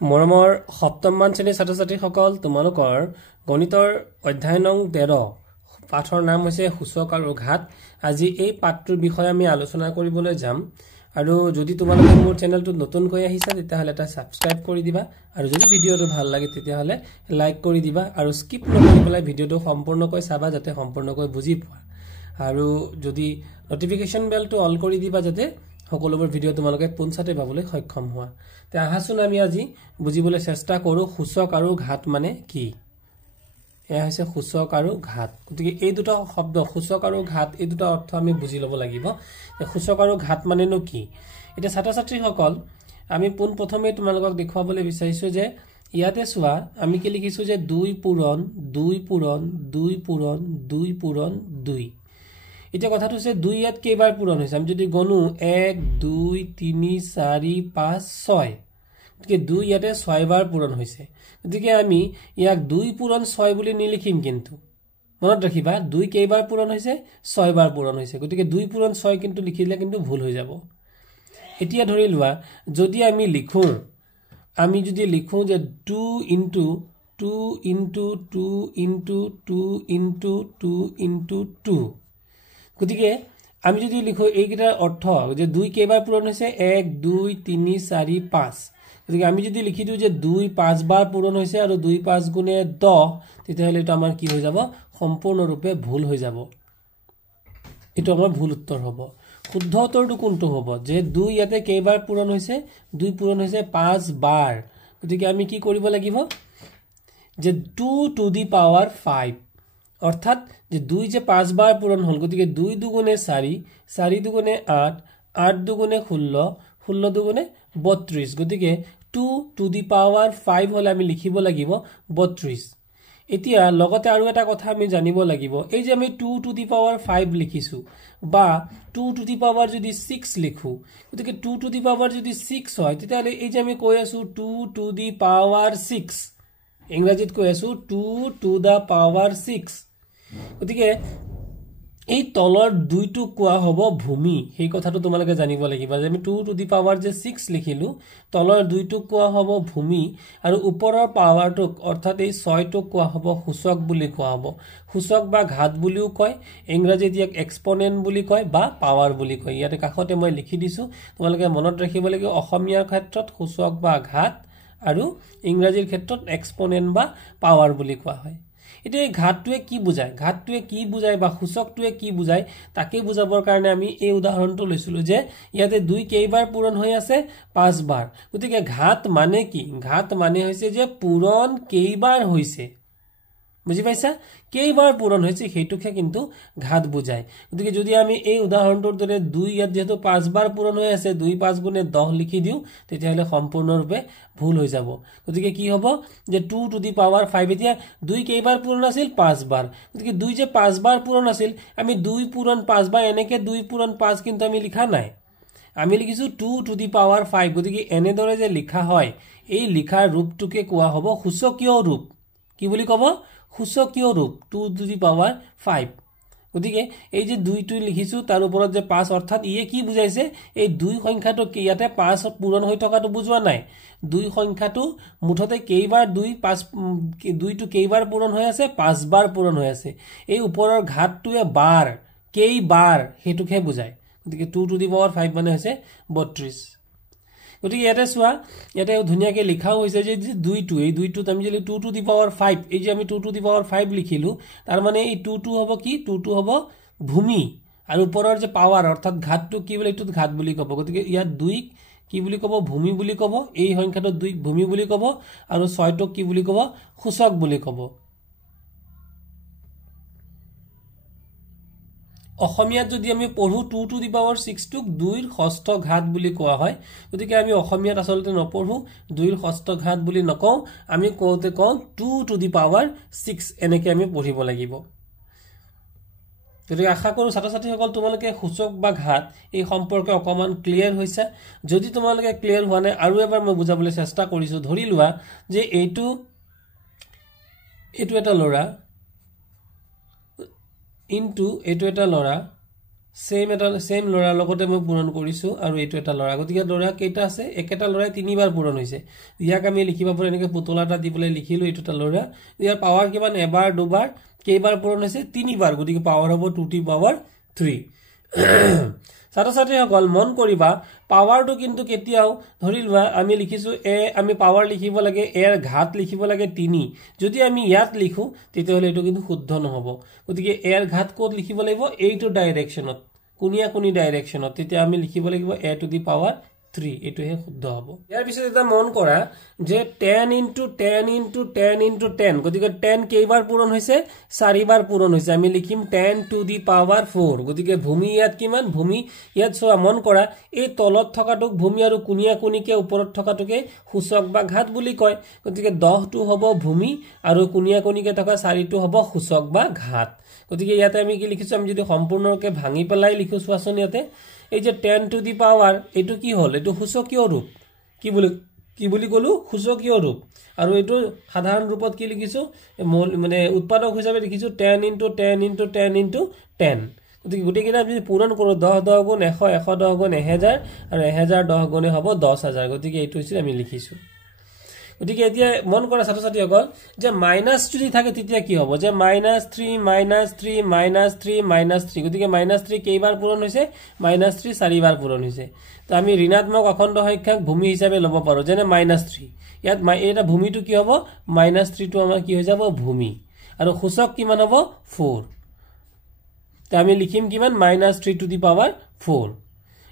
মৰমৰ সপ্তমমান শ্ৰেণীৰ ছাত্ৰ-ছাত্ৰীসকল তোমালোকৰ গণিতৰ অধ্যায় নং 13 পাঠৰ নাম হৈছে সূচক আৰু ঘাত। আজি এই পাঠটোৰ বিষয়ে আমি আলোচনা কৰিবলৈ যাম আৰু যদি তোমালোকে মোৰ চেনেলটো নতুনকৈ আহিছা তেতিয়াহ'লে এটা সাবস্ক্ৰাইব কৰি দিবা আৰু যদি ভিডিঅ'টো ভাল লাগে তেতিয়াহ'লে লাইক কৰি দিবা আৰু স্কিপ নকৰি পেলাই ভিডিঅ'টো সম্পূৰ্ণকৈ চাবা যাতে সম্পূৰ্ণকৈ বুজি পোৱা আৰু যদি নটিফিকেশন বেলটো অল কৰি দিবা যাতে সকলোবোৰ ভিডিঅ' তোমালোকে পোনছাতে পাবলৈ সক্ষম হোৱা। তে আহাচোন আমি আজি বুজিবলৈ চেষ্টা কৰো সূচক আৰু ঘাত মানে কি। এয়া হৈছে সূচক আৰু ঘাত। গতিকে এই দুটা শব্দ সূচক আৰু ঘাত এই দুটা অৰ্থ আমি বুজি ল'ব লাগিব। সূচক আৰু ঘাত মানেনো কি? এটা ছাত্ৰ-ছাত্ৰীসকল আমি পোন প্ৰথমে তোমালোকক দেখুৱাবলৈ বিচাৰিছো যে ইয়াতে চোৱা আমি কি লিখিছো যে 2 পূৰণ 2 পূৰণ 2 পূৰণ 2 পূৰণ 2। এটা কথাটো হৈছে 2 ইয়াত কেইবাৰ পূৰণ হৈছে আমি যদি গণো 1 2 3 4 5 6 গতিকে 2 ইয়াতে 6 বাৰ পূৰণ হৈছে। গতিকে আমি ইয়াক 2 পূৰণ 6 বুলি নিলিখিম, কিন্তু মনত ৰাখিবা 2 কেইবাৰ পূৰণ হৈছে 6 বাৰ পূৰণ হৈছে। গতিকে 2 পূৰণ 6 কিন্তু লিখিলে কিন্তু ভুল হৈ যাব। এতিয়া ধৰি লোৱা যদি আমি যদি লিখো যে 2 into 2 into 2 into 2 into 2 into 2, গতিকে আমি যদি লিখো এইকেইটাৰ অৰ্থ যে 2 কেইবাৰ পূৰণ হৈছে 1 2 3 4 5, গতিকে আমি যদি লিখি দিও যে 2 5 বাৰ পূৰণ হৈছে আৰু 2 5 গুণে 10, তেতিয়াহ'লে এটা আমাৰ কি হৈ যাব সম্পূৰ্ণৰূপে ভুল হৈ যাব। এটো আমাৰ ভুল উত্তৰ হ'ব। শুদ্ধ উত্তৰটো কোনটো হ'ব যে 2 ইয়াতে কেইবাৰ পূৰণ হৈছে 2 পূৰণ হৈছে 5 বাৰ। গতিকে আমি কি কৰিব লাগিব যে 2 to the power 5, অৰ্থাৎ যে 2 যে 5 বাৰ পূৰণ হল গতিকে 2 দুগুণে 4 4 দুগুণে 8 8 দুগুণে 16 16 দুগুণে 32, গতিকে 2 to the power 5 হলে আমি লিখিব লাগিব 32। এতিয়া লগতে আৰু এটা কথা আমি জানিব লাগিব, এই যে আমি 2 to the power 5 লিখিছো বা 2 to the power যদি 6 লিখো, গতিকে 2 to the power যদি 6 হয় তেতিয়াহলে এই যে আমি কৈ আছো 2 to the power 6, ইংৰাজীত কৈ আছো 2 to the power 6। গতিকে এই তলৰ দুইটো কোৱা হ'ব ভূমি। সেই কথাটো তোমালোকে জানিব লাগিব যে আমি 2 to the power যে 6 লিখিলো তলৰ দুইটো কোৱা হ'ব ভূমি আৰু ওপৰৰ পাৱাৰটোক অৰ্থাৎ এই 6টোক কোৱা হ'ব সূচক বুলি কোৱা হ'ব। সূচক বা ঘাত বুলিও কয়, ইংৰাজীত ইয়াক এক্সপোনেন্ট বুলি কয় বা পাৱাৰ বুলি কয়। ইয়াতে কাষতে মই লিখি দিছো, তোমালোকে মনত ৰাখিব লাগিব অসমীয়াৰ ক্ষেত্ৰত সূচক বা ঘাত আৰু ইংৰাজীৰ ক্ষেত্ৰত এক্সপোনেন্ট বা পাৱাৰ বুলি কোৱা হয়। এটা এই ঘাতটোৱে কি বুজায় বা সূচকটোৱে কি বুজায় তাকে বুজাবৰ কাৰণে আমি এই উদাহৰণটো লৈছিলো যে ইয়াতে 2 কেইবাৰ পূৰণ হৈ আছে 5 বাৰ। গতিকে ঘাত মানে কি? ঘাত মানে হৈছে যে পূৰণ কেইবাৰ হৈছে, বুজি পাইছা? কেইবাৰ পূৰণ হৈছে সেইটোকে কিন্তু ঘাত বুজায়। গতিকে যদি আমি এই উদাহৰণটোৰ দৰে 2 ইয়াত যেহেতু 5 বাৰ পূৰণ হৈ আছে 2 5 গুণে 10 লিখি দিও তেতিয়াহ'লে সম্পূৰ্ণৰূপে ভুল হৈ যাব। গতিকে কি হ'ব যে 2 to the power 5, এতিয়া 2 কেইবাৰ পূৰণ আছিল 5 বাৰ। গতিকে 2 যে 5 বাৰ পূৰণ আছিল আমি 2 পূৰণ 5 বা এনেকে 2 পূৰণ 5 কিন্তু আমি লিখা নাই, আমি লিখিছো 2 to the power 5। গতিকে এনেদৰে যে লিখা হয় এই লিখাৰ ৰূপটোকে কোৱা হ'ব সূচকীয় ৰূপ। কি বুলি ক'ব? সূচকীয় ৰূপ 2 to the power 5। গতিকে এই যে 2টো লিখিছো তাৰ ওপৰত যে 5, অৰ্থাৎ ইয়ে কি বুজাইছে এই 2 সংখ্যাটো ইয়াতে 5 পূৰণ হৈ থকাটো বুজোৱা নাই। 2 সংখ্যাটো মুঠতে কেইবাৰ 2টো কেইবাৰ পূৰণ হৈ আছে 5 বাৰ পূৰণ হৈ আছে। এই ওপৰৰ ঘাতটোৱে বাৰ কেইবাৰ হেতুকে বুজায়। গতিকে 2 to the power 5 মানে হৈছে 32। গতিকে ইয়াতে চোৱা ইয়াতে ধুনিয়াকে লিখাও হৈছে যে 2টো এই 2টোত আমি যদি 2 to the power 5 এই যে আমি 2 to the power 5 লিখিলো তাৰ মানে এই 2টো হ'ব কি? 2টো হ'ব ভূমি আৰু ওপৰৰ যে পাৱাৰ অৰ্থাৎ ঘাতটো কি বুলি এইটো ঘাত বুলি ক'ব। গতিকে ইয়াত 2 কি বুলি ক'ব? ভূমি বুলি ক'ব। এই সংখ্যাটো 2 ভূমি বুলি ক'ব আৰু 6টোক কি বুলি ক'ব? সূচক বুলি ক'ব। অসমীয়াত যদি আমি পঢ়ো 2 to the power 6 টোক 2ৰ ষষ্ঠ ঘাত বুলি কোৱা হয়। গতিকে আমি অসমীয়াত আচলতে নপঢ়ো 2ৰ ষষ্ঠ ঘাত বুলি নকওঁ, আমি কওঁ 2 to the power 6 এনেকে আমি পঢ়িব লাগিব। গতিকে আশা কৰো ছাত্ৰ-ছাত্ৰীসকল তোমালোকে সূচক বা ঘাত এই সম্পৰ্কে অকমান ক্লিয়াৰ হৈছে। যদি তোমালোকে ক্লিয়াৰ হোৱা নাই আৰু এবাৰ মই বুজাবলৈ চেষ্টা কৰিছো। ধৰি লোৱা যে এইটো এটা ল'ৰা ইনটু এইটো এটা ল'ৰা সেম লৰাৰ লগতে মই পূৰণ কৰিছো আৰু এইটো এটা লৰা গতিকে লৰা কেইটা আছে একেটা লৰাই তিনিবাৰ পূৰণ হৈছে ইয়াক আমি লিখিব পাৰো এনেকৈ পুতলা এটা দিবলৈ লিখিলো এইটো এটা লৰা ইয়াৰ পাৱাৰ কিমান এবাৰ দুবাৰ কেইবাৰ পূৰণ হৈছে তিনিবাৰ গতিকে পাৱাৰ হ'ব 2 টু দি পাৱাৰ 3 ছাত্ৰ-ছাত্ৰীসকল মন কৰিবা পাৱাৰটো কিন্তু কেতিয়াও ধৰি লোৱা আমি লিখিছো এ আমি পাৱাৰ লিখিব লাগে এৰ ঘাত লিখিব লাগে 3 যদি আমি ইয়াত লিখো তেতিয়াহলে এটো কিন্তু শুদ্ধ নহব গতিকে এৰ ঘাত কোড লিখিব লাগিব এইটো ডাইৰেকশনত কোনিয়া কোনি ডাইৰেকশনত তেতিয়া আমি লিখিব লাগিব a টু দি পাৱাৰ 3 এটোহে শুদ্ধ হ'ব ইয়াৰ পিছত এটা মন কৰা যে 10 * 10 * 10 * 10 গতিকে 10 কেইবাৰ পূৰণ হৈছে 4 বাৰ পূৰণ হৈছে আমি লিখিম 10 টু দি পাৱাৰ 4 গতিকে ভূমি ইয়াত কিমান ভূমি ইয়াত চোৱা মন কৰা এই তলত থকাটোক ভূমি আৰু কুনিয়া কুনিকে ওপৰত থকাটোকে সূচক বা ঘাত বুলি কয় গতিকে 10 টো হ'ব ভূমি আৰু কুনিয়া কুনিকে থকা 4 টো হ'ব সূচক বা ঘাত গতিকে ইয়াতে আমি কি লিখিছো আমি যদি সম্পূৰ্ণকে ভাঙি পেলাই লিখো চোৱাচোন ইয়াতে এই যে 10 টু দি পাৱাৰ এটো কি হল এটো সূচকীয় ৰূপ কি বুলি কলো সূচকীয় ৰূপ আৰু এটো সাধাৰণ ৰূপত কি লিখিছো মানে উৎপাদক হিচাপে লিখিছো 10 * 10 * 10 * 10 গতিকে গুটেকিনা আমি পূৰণ কৰো 10 10 গুণ 100 100 10 গুণ 1000 আৰু 1000 10 গুণে হ'ব 10000 গতিকে এইটো হৈছে আমি লিখিছো গতিকে এতিয়া মন কৰা ছাত্ৰ-ছাত্ৰীসকল যে মাইনাস যদি থাকে তেতিয়া কি হ'ব যে -3 -3 -3 -3 গতিকে -3 কেইবাৰ পূৰণ হৈছে -3 4বাৰ পূৰণ হৈছে তো আমি ঋণাত্মক অখণ্ড সংখ্যাক ভূমি হিচাপে ল'ব পাৰো যেনে -3 ইয়াত এটা ভূমিটো কি হ'ব -3 টো আমাৰ কি হৈ যাব ভূমি আৰু সূচক কিমান হ'ব 4 তো আমি লিখিম কিমান -3 টু দি পাৱাৰ 4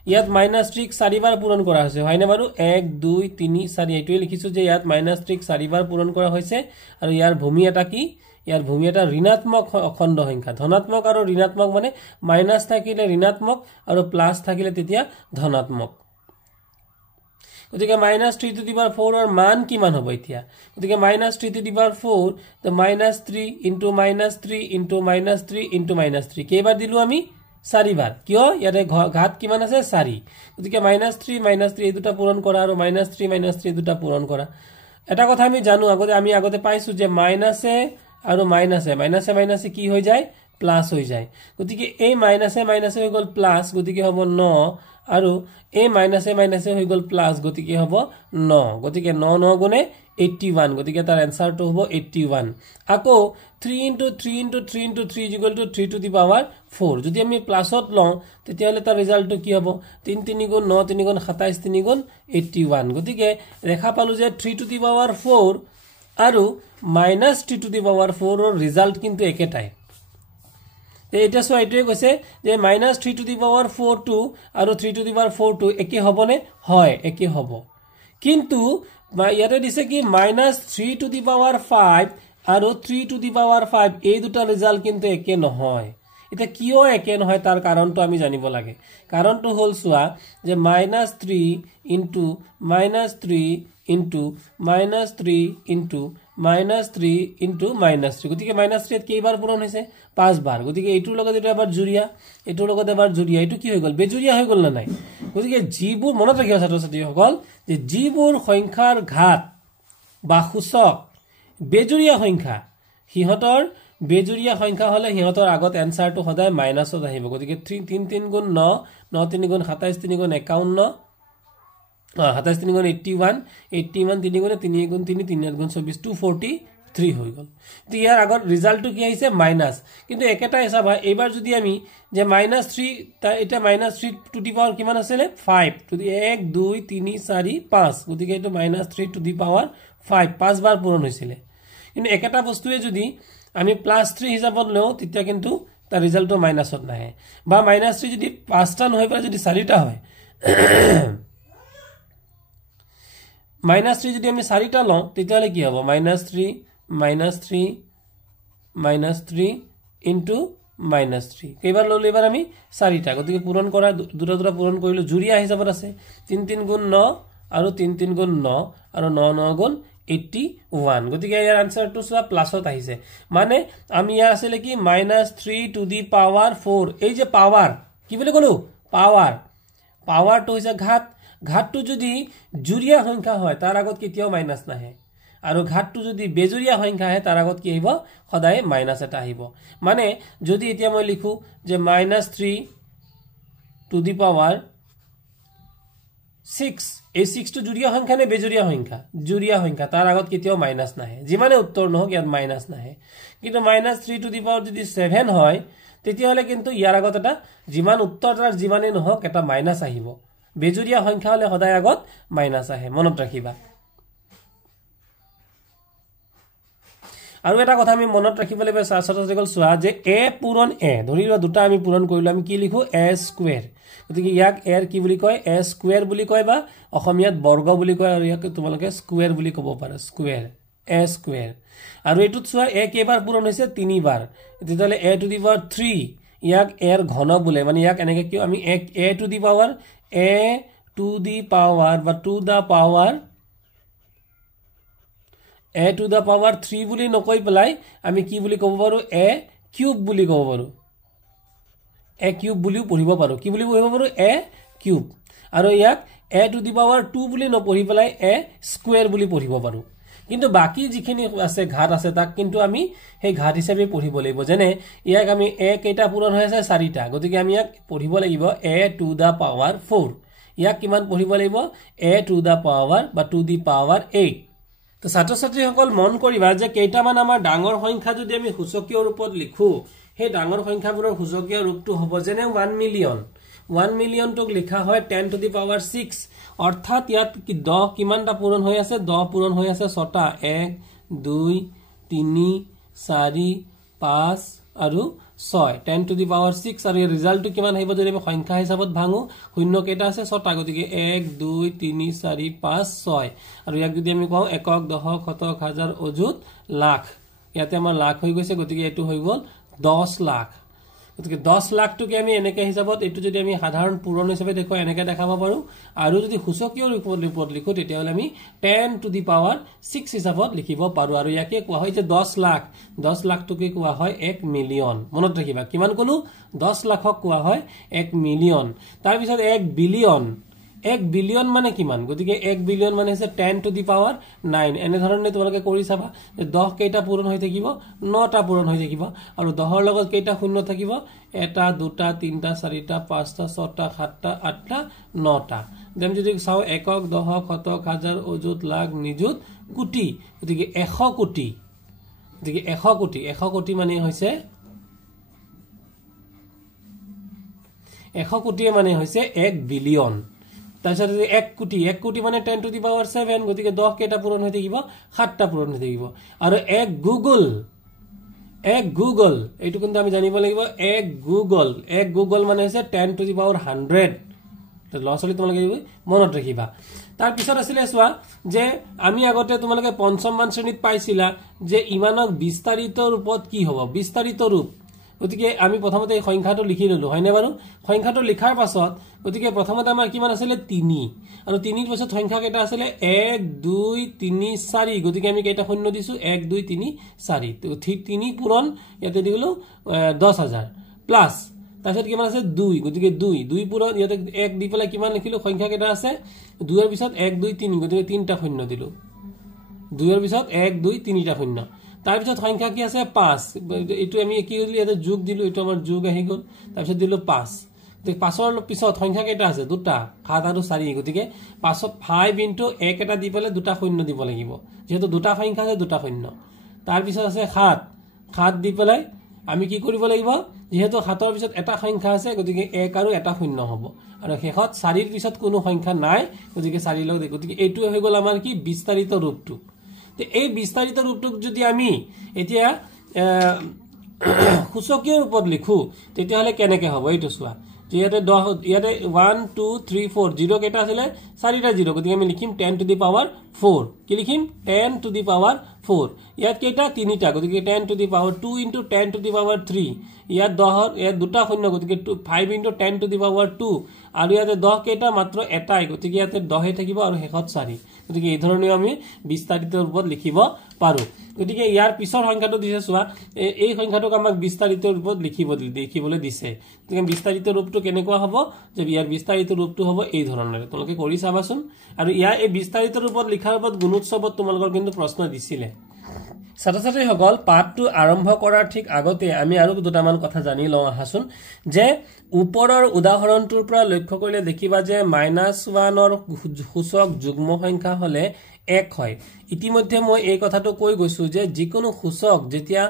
ইয়াত -3 4বাৰ পূৰণ কৰা হৈছে হয়নে বাৰু 1 2 3 4 এইটোৱে লিখিছো যে ইয়াত -3 4বাৰ পূৰণ কৰা হৈছে আৰু ইয়াৰ ভূমি এটা কি ইয়াৰ ভূমি এটা ঋণাত্মক অখণ্ড সংখ্যা ধনাত্মক আৰু ঋণাত্মক মানে মাইনাস থাকিলে ঋণাত্মক আৰু প্লাস থাকিলে তেতিয়া ধনাত্মক গতিকে -3 টু দি পাৱাৰ 4 ৰ মান কিমান হ'ব এতিয়া গতিকে -3 টু দি পাৱাৰ 4 তো -3 * -3 * -3 কেইবাৰ দিলো আমি 4 বাৰ কিয় ইয়াতে ঘাত কিমান আছে 4 গতিকে -3 - 3 এই দুটা পূৰণ কৰা আৰু -3 - 3 দুটা পূৰণ কৰা এটা কথা আমি জানো আমি আগতে পাইছো যে মাইনাসে আৰু মাইনাসে কি হৈ যায় প্লাস হৈ যায় গতিকে এই মাইনাসে হৈ গল প্লাস গতিকে হ'ব 9 আৰু এই মাইনাসে হৈ গল প্লাস গতিকে হ'ব 9 গতিকে 9 9 গুণে 81 গতিকে তাৰ এনসাৰটো হ'ব 81 আকৌ 3 * 3 * 3 * 3 = 3 টু দি পাৱাৰ 4 যদি আমি প্লাসত লওঁ তেতিয়াহলে তাৰ ৰিজাল্টটো কি হ'ব 3 3 গুণ 9 3 গুণ 27 3 গুণ 81 গতিকে দেখা পালো যে 3 টু দি পাৱাৰ 4 আৰু -3 টু দি পাৱাৰ 4 ৰ ৰিজাল্ট কিন্তু একেটাই এটা সো এইটোৱে কৈছে যে -3 টু দি পাৱাৰ 4 টো আৰু 3 টু দি পাৱাৰ 4 টো একে হ'বনে হয় একে হ'ব কিন্তু ইয়াতে দিছে কি -3 টু দি পাৱাৰ 5 আৰু 3 টু দি পাৱাৰ 5 এই দুটা ৰিজাল্ট কিন্তু একে নহয় এটা কিয় একে নহয় তাৰ কাৰণটো আমি জানিব লাগে কাৰণটো হল সোৱা যে -3 * -3 * -3 * -3 গতিকে -3 কেইবাৰ পূৰণ হৈছে 5 বাৰ গতিকে এইটোৰ লগত এটা এবাৰ জুৰিয়া এইটোৰ লগত এবাৰ জুৰিয়া এইটো কি হৈ গল বেজুৰিয়া হৈ গল না নাই গতিকে যিবোৰ মনত ৰাখিবা ছাত্ৰ-ছাত্ৰীসকল যে যিবোৰ সংখ্যাৰ ঘাত বা সূচক বেজুৰিয়া সংখ্যা হিহতৰ বেজুৰিয়া সংখ্যা হলে হিহতৰ আগত এনসাৰটো সদায় মাইনাসত আহিব গতিকে 3 3 গুণ 9 9 3 গুণ 27 3 গুণ 51 27 3 গুণ 81 81 3 গুণ 3 গুণ 3 3 গুণ 24 243 হৈ গল তো ইয়াৰ আগত ৰিজাল্টটো কি আহিছে মাইনাস কিন্তু একেটাই চাবা এবাৰ যদি আমি যে -3 এটা -3 টু দি পাৱাৰ কিমান আছিল 5 টু দি 1 2 3 4 5 গতিকে এটো -3 টু দি পাৱাৰ 5 বাৰ পূৰণ হৈছিল কিন্তু একেটা বস্তুৱে যদি আমি +3 হিচাপত লও তেতিয়া কিন্তু তাৰ ৰিজাল্টটো মাইনাসত নাহে বা -3 যদি 5টা নহয় পৰা যদি 4টা হয় -3 যদি আমি 4টা লও তেতিয়ালে কি হ'ব -3 into -3 কেইবাৰ ললো এবাৰ আমি 4টা গতিকে পূৰণ কৰা দুটা দুটা পূৰণ কৰিলো জুৰিয়া হিচাপত আছে 3 3 গুণ 9 আৰু 3 3 গুণ 9 আৰু 9 9 গুণ 81 গতিকে ইয়াৰ আনসাৰটো সোৱা প্লাসত আহিছে মানে আমি ইয়াৰ আছিল কি -3 টু দি পাৱাৰ 4 এই যে পাৱাৰ কি বুলি কলো পাৱাৰটো হৈছে ঘাতটো যদি জুৰিয়া সংখ্যা হয় তাৰ আগত কেতিয়াও মাইনাস নাহে আৰু ঘাতটো যদি বেজুৰিয়া সংখ্যা হয় তাৰ আগত কি আহিব সদায় মাইনাস এটা আহিব মানে যদি এতিয়া মই লিখো যে -3 টু দি পাৱাৰ 6 এই 6 টো জুৰিয়া সংখ্যা নে বেজুৰিয়া সংখ্যা জুৰিয়া সংখ্যা তাৰ আগত কেতিয়াও মাইনাস নাহে যিমানে উত্তৰ নহওক ইয়াত মাইনাস নাহে কিন্তু -3 টু দি পাৱাৰ যদি 7 হয় তেতিয়াহলে কিন্তু ইয়াৰ আগত এটা যিমান উত্তৰ তাৰ যিমানে নহওক এটা মাইনাস আহিব বেজুৰিয়া সংখ্যা হলে সদায় আগত মাইনাস আহে মনত ৰাখিবা আৰু এটা কথা আমি মনত ৰাখিব লাগিব ছাত্ৰছাত্ৰীসকল চোৱা যে a পূৰণ a ধৰি লোৱা দুটা আমি পূৰণ কৰিলো আমি কি লিখো a স্কয়াৰ গতিকে ইয়াক a কি বুলি কয় a স্কয়াৰ বুলি কয় বা অসমীয়াত বৰ্গ বুলি কয় আৰু ইয়াক তোমালোকে স্কয়াৰ বুলি ক'ব পাৰা স্কয়াৰ a স্কয়াৰ আৰু এটুত চোৱা a কেইবাৰ পূৰণ হৈছে 3 বাৰ তেতিয়াহলে a টু দি পাৱাৰ 3 ইয়াক a ৰ ঘন বোলে মানে ইয়াক এনেকৈ কি আমি a টু দি পাৱাৰ বা to the power a to the power 3 বুলি নকৈ পেলাই আমি কি বুলি ক'ব পাৰো a কিউব বুলি ক'ব পাৰো a কিউব বুলিও পঢ়িব পাৰো কি বুলি পঢ়িব পাৰো a কিউব আৰু ইয়াক a to the power 2 বুলি নপঢ়ি পেলাই a স্কয়াৰ বুলি পঢ়িব পাৰো কিন্তু বাকি যিখিনি আছে ঘাত আছে তাক কিন্তু আমি সেই ঘাত হিচাপে পঢ়িব লাগিব যেনে ইয়াক আমি a কেইটা পূৰণ হৈ আছে 4টা গতিকে আমি ইয়াক পঢ়িব লাগিব a to the power 4 ইয়াক কিমান পঢ়িব লাগিব a to the power বা to the power 8 তো ছাত্ৰছাত্ৰীসকল মন কৰিবা যে কেইটামান আমাৰ ডাঙৰ সংখ্যা যদি আমি সূচকীয় ৰূপত লিখো সেই ডাঙৰ সংখ্যাবোৰৰ সূচকীয় ৰূপটো হ'ব যেনে 1 মিলিয়নটোক লিখা হয় 10 টু দি পাৱাৰ 6 অৰ্থাৎ ইয়াত কি 10 কিমানটা পূৰণ হৈ আছে 10 পূৰণ হৈ আছে 6টা 1 2 3 4 5 আৰু 6 10 টু দি পাৱাৰ 6 আৰু ৰিজাল্টটো কিমান আহিব যদি আমি সংখ্যা হিচাপত ভাঙো শূন্য কেইটা আছে 6টা গতিকে 1 2 3 4 5 6 আৰু ইয়াক যদি আমি কওঁ একক দশক শতক হাজাৰ অযুত লাখ ইয়াতে আমাৰ লাখ হৈ গৈছে গতিকে এটো হৈ গল 10 লাখ গতিকে 10 লাখটোকে আমি এনেকে হিচাপত এটো যদি আমি সাধাৰণ পূৰণ হিচাপে দেখো এনেকে দেখাব পাৰো আৰু যদি সূচকীয় ৰূপত লিখো তেতিয়াহলে আমি 10 টু দি পাৱাৰ 6 হিচাপত লিখিব পাৰো আৰু ইয়াকে কোৱা হয় যে 10 লাখটোকে কোৱা হয় 1 মিলিয়ন মনত ৰাখিবা কিমান কলো 10 লাখক কোৱা হয় 1 মিলিয়ন তাৰ পিছত 1 বিলিয়ন মানে কিমান গতিকে 1 বিলিয়ন মানে হৈছে 10 টু দি পাৱাৰ 9 এনে ধৰণে তোমালোকে কৰি চাবা যে 10 কেইটা পূৰণ হৈ থাকিব 9টা পূৰণ হৈ থাকিব আৰু 10 ৰ লগত কেইটা শূন্য থাকিব 1 2 3 4 5 6 7 8 9টা দেন যদি চাও একক দশক শতক হাজাৰ অযুত লাখ নিযুত কোটি গতিকে 100 কোটি গতিকে 100 কোটি মানে হৈছে 100 কোটি মানে হৈছে 1 বিলিয়ন তাৰপিছত 1 কোটি মানে 10 টু দি পাৱাৰ 7 গতিকে 10 কেইটা পূৰণ হৈ থাকিব 7টা পূৰণ হৈ থাকিব আৰু 1 গুগল এইটো কিন্তু আমি জানিব লাগিব 1 গুগল মানে হৈছে 10 টু দি পাৱাৰ 100 লছলি তোমালোকে মনত ৰাখিবা তাৰ পিছত আছিল চোৱা যে আমি আগতে তোমালোকে পঞ্চম মান শ্ৰেণীত পাইছিলা যে ইমানক বিস্তাৰিত ৰূপত কি হ'ব বিস্তাৰিত ৰূপ গতিকে আমি প্ৰথমতে এই সংখ্যাটো লিখি ললো হয়নে বাৰু সংখ্যাটো লিখাৰ পাছত গতিকে প্ৰথমতে আমাৰ কিমান আছিল 3 আৰু 3 ৰ পাছত সংখ্যা কেইটা আছিল 1 2 3 4 গতিকে আমি কেইটা শূন্য দিছো 1 2 3 4 তো ঠিক 3 পূৰণ ইয়াতে দিলো 10000 প্লাস তাৰপিছত কিমান আছে 2 গতিকে 2 পূৰণ ইয়াতে 1 দি পেলাই কিমান লিখিলো সংখ্যা কেইটা আছে 2 ৰ পিছত 1 2 3 গতিকে 3টা শূন্য দিলো 2 ৰ পিছত 1 2 3টা শূন্য তাৰ পিছত সংখ্যা কি আছে 5 এটো আমি কি কৰিলো এটা যোগ দিলো এটো আমাৰ যোগ আহি গল তাৰ পিছত দিলো 5 তে 5 ৰ পিছত সংখ্যা কেইটা আছে দুটা 7 আৰু 4 গতিকে 5 5 ইনটু 1 এটা দি পেলে দুটা শূন্য দিব লাগিব যেহেতু দুটা সংখ্যা আছে দুটা শূন্য তাৰ পিছত আছে 7 দি পেলে আমি কি কৰিব লাগিব যেহেতু 7 ৰ পিছত এটা সংখ্যা আছে গতিকে 1 আৰু এটা শূন্য হ'ব আৰু শেষত 4 ৰ পিছত কোনো সংখ্যা নাই গতিকে 4 লগ গতিকে এইটো হৈ গল আমাৰ কি বিস্তাৰিত ৰূপটো তে এই বিস্তাৰিত ৰূপটোক যদি আমি এতিয়া সূচকীয় ৰূপত লিখো তেতিয়াহলে কেনেকৈ হ'ব এইটো চোৱা ইয়াতে 1 2 3 4 0 কেইটা আছিল 4টা 0 গতিকে আমি লিখিম 10 টু দি পাৱাৰ 4 কি লিখিম 10 টু দি পাৱাৰ 4 ইয়াত কেইটা 3টা গতিকে 10 to the power 2 into 10 to the power 3 ইয়াত 10 ইয়াত দুটা শূন্য গতিকে 5 ইনটু 10 টু দি পাৱাৰ 2 আৰু ইয়াতে 10 কেইটা মাত্ৰ এটাই গতিকে ইয়াতে 10 হে থাকিব আৰু শেষত 4 গতিকে এই ধৰণে আমি বিস্তাৰিত ৰূপত লিখিব পাৰো গতিকে ইয়াৰ পিছৰ সংখ্যাটো দিছে চোৱা এই সংখ্যাটোক আমাক বিস্তাৰিত ৰূপত লিখিবলৈ দিছে গতিকে বিস্তাৰিত ৰূপটো কেনেকুৱা হ'ব যে ইয়াৰ বিস্তাৰিত ৰূপটো হ'ব এই ধৰণৰ তোমালোকে কৰি চাবাচোন আৰু ইয়াৰ এই বিস্তাৰিত ৰূপত লিখাৰ ওপৰত গুণোৎসৱত তোমালোকৰ কিন্তু প্ৰশ্ন দিছিলে ছাত্ৰ-ছাত্ৰীসকল পাঠটো আৰম্ভ কৰাৰ ঠিক আগতে আমি আৰু দুটামান কথা জানি লওঁ আহাচোন যে ওপৰৰ উদাহৰণটোৰ পৰা লক্ষ্য কৰিলে দেখিবা যে -1ৰ সূচক যুগ্ম সংখ্যা হলে 1 হয় ইতিমধ্যে মই এই কথাটো কৈ গৈছো যে যিকোনো সূচক যেতিয়া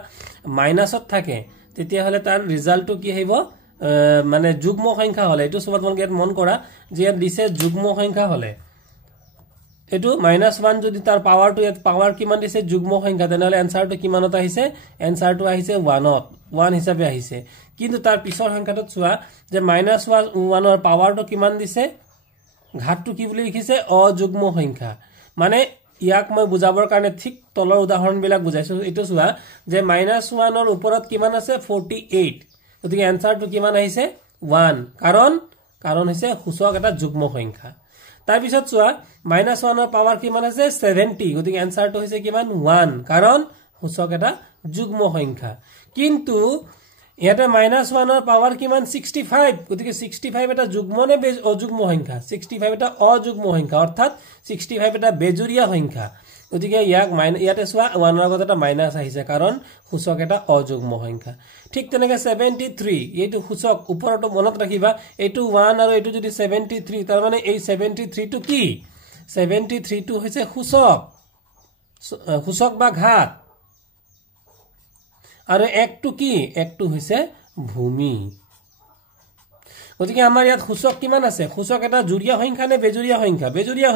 মাইনাছত থাকে তেতিয়া হলে তাৰ ৰিজাল্টটো কি আহিব মানে যুগ্ম সংখ্যা হলে এটো সবত মন কৰা যে ইয়াত দিছে যুগ্ম সংখ্যা হলে এটো -1 যদি তাৰ পাৱাৰটো ইয়াত পাৱাৰ কিমান দিছে যুগ্ম সংখ্যা তেনেহলে এনসাৰটো কিমানত আহিছে এনসাৰটো আহিছে 1 হিচাপে আহিছে কিন্তু তাৰ পিছৰ সংখ্যাটো চোৱা যে -1ৰ পাৱাৰটো কিমান দিছে ঘাতটো কি বুলি লিখিছে অযুগ্ম সংখ্যা মানে ইয়াক মই বুজাবৰ কাৰণে ঠিক তলৰ উদাহৰণবিলাক বুজাইছো এটো চোৱা যে -1ৰ ওপৰত কিমান আছে 48 গতিকে এনসাৰটো কিমান আহিছে 1 কাৰণ হৈছে সূচক এটা যুগ্ম সংখ্যা তাৰ পিছত চোৱা -1ৰ পাৱাৰ কিমান আছে 70 গতিকে এনসাৰটো হৈছে কিমান 1 কাৰণ সূচক এটা যুগ্ম সংখ্যা কিন্তু ইয়াতে -1ৰ পাৱাৰ কিমান 65 গতিকে 65 এটা যুগ্ম নে অযুগ্ম সংখ্যা 65 এটা অযুগ্ম সংখ্যা অৰ্থাৎ 65 এটা বেজুৰীয়া সংখ্যা গতিকে ইয়াতে চোৱা 1ৰ আগত এটা মাইনাস আহিছে কাৰণ সূচক এটা অযুগ্ম সংখ্যা ঠিক তেনেকে 73 এইটো সূচক ওপৰটো মনত ৰাখিবা এইটো 1 আৰু এইটো যদি 73 তাৰ মানে এই 73 টো কি 73 টো হৈছে সূচক বা ঘাত আৰু একটো কি একটো হৈছে ভূমি গতিকে আমাৰ ইয়াত সূচক কিমান আছে সূচক এটা জুৰীয়া সংখ্যা নে বেজুৰীয়া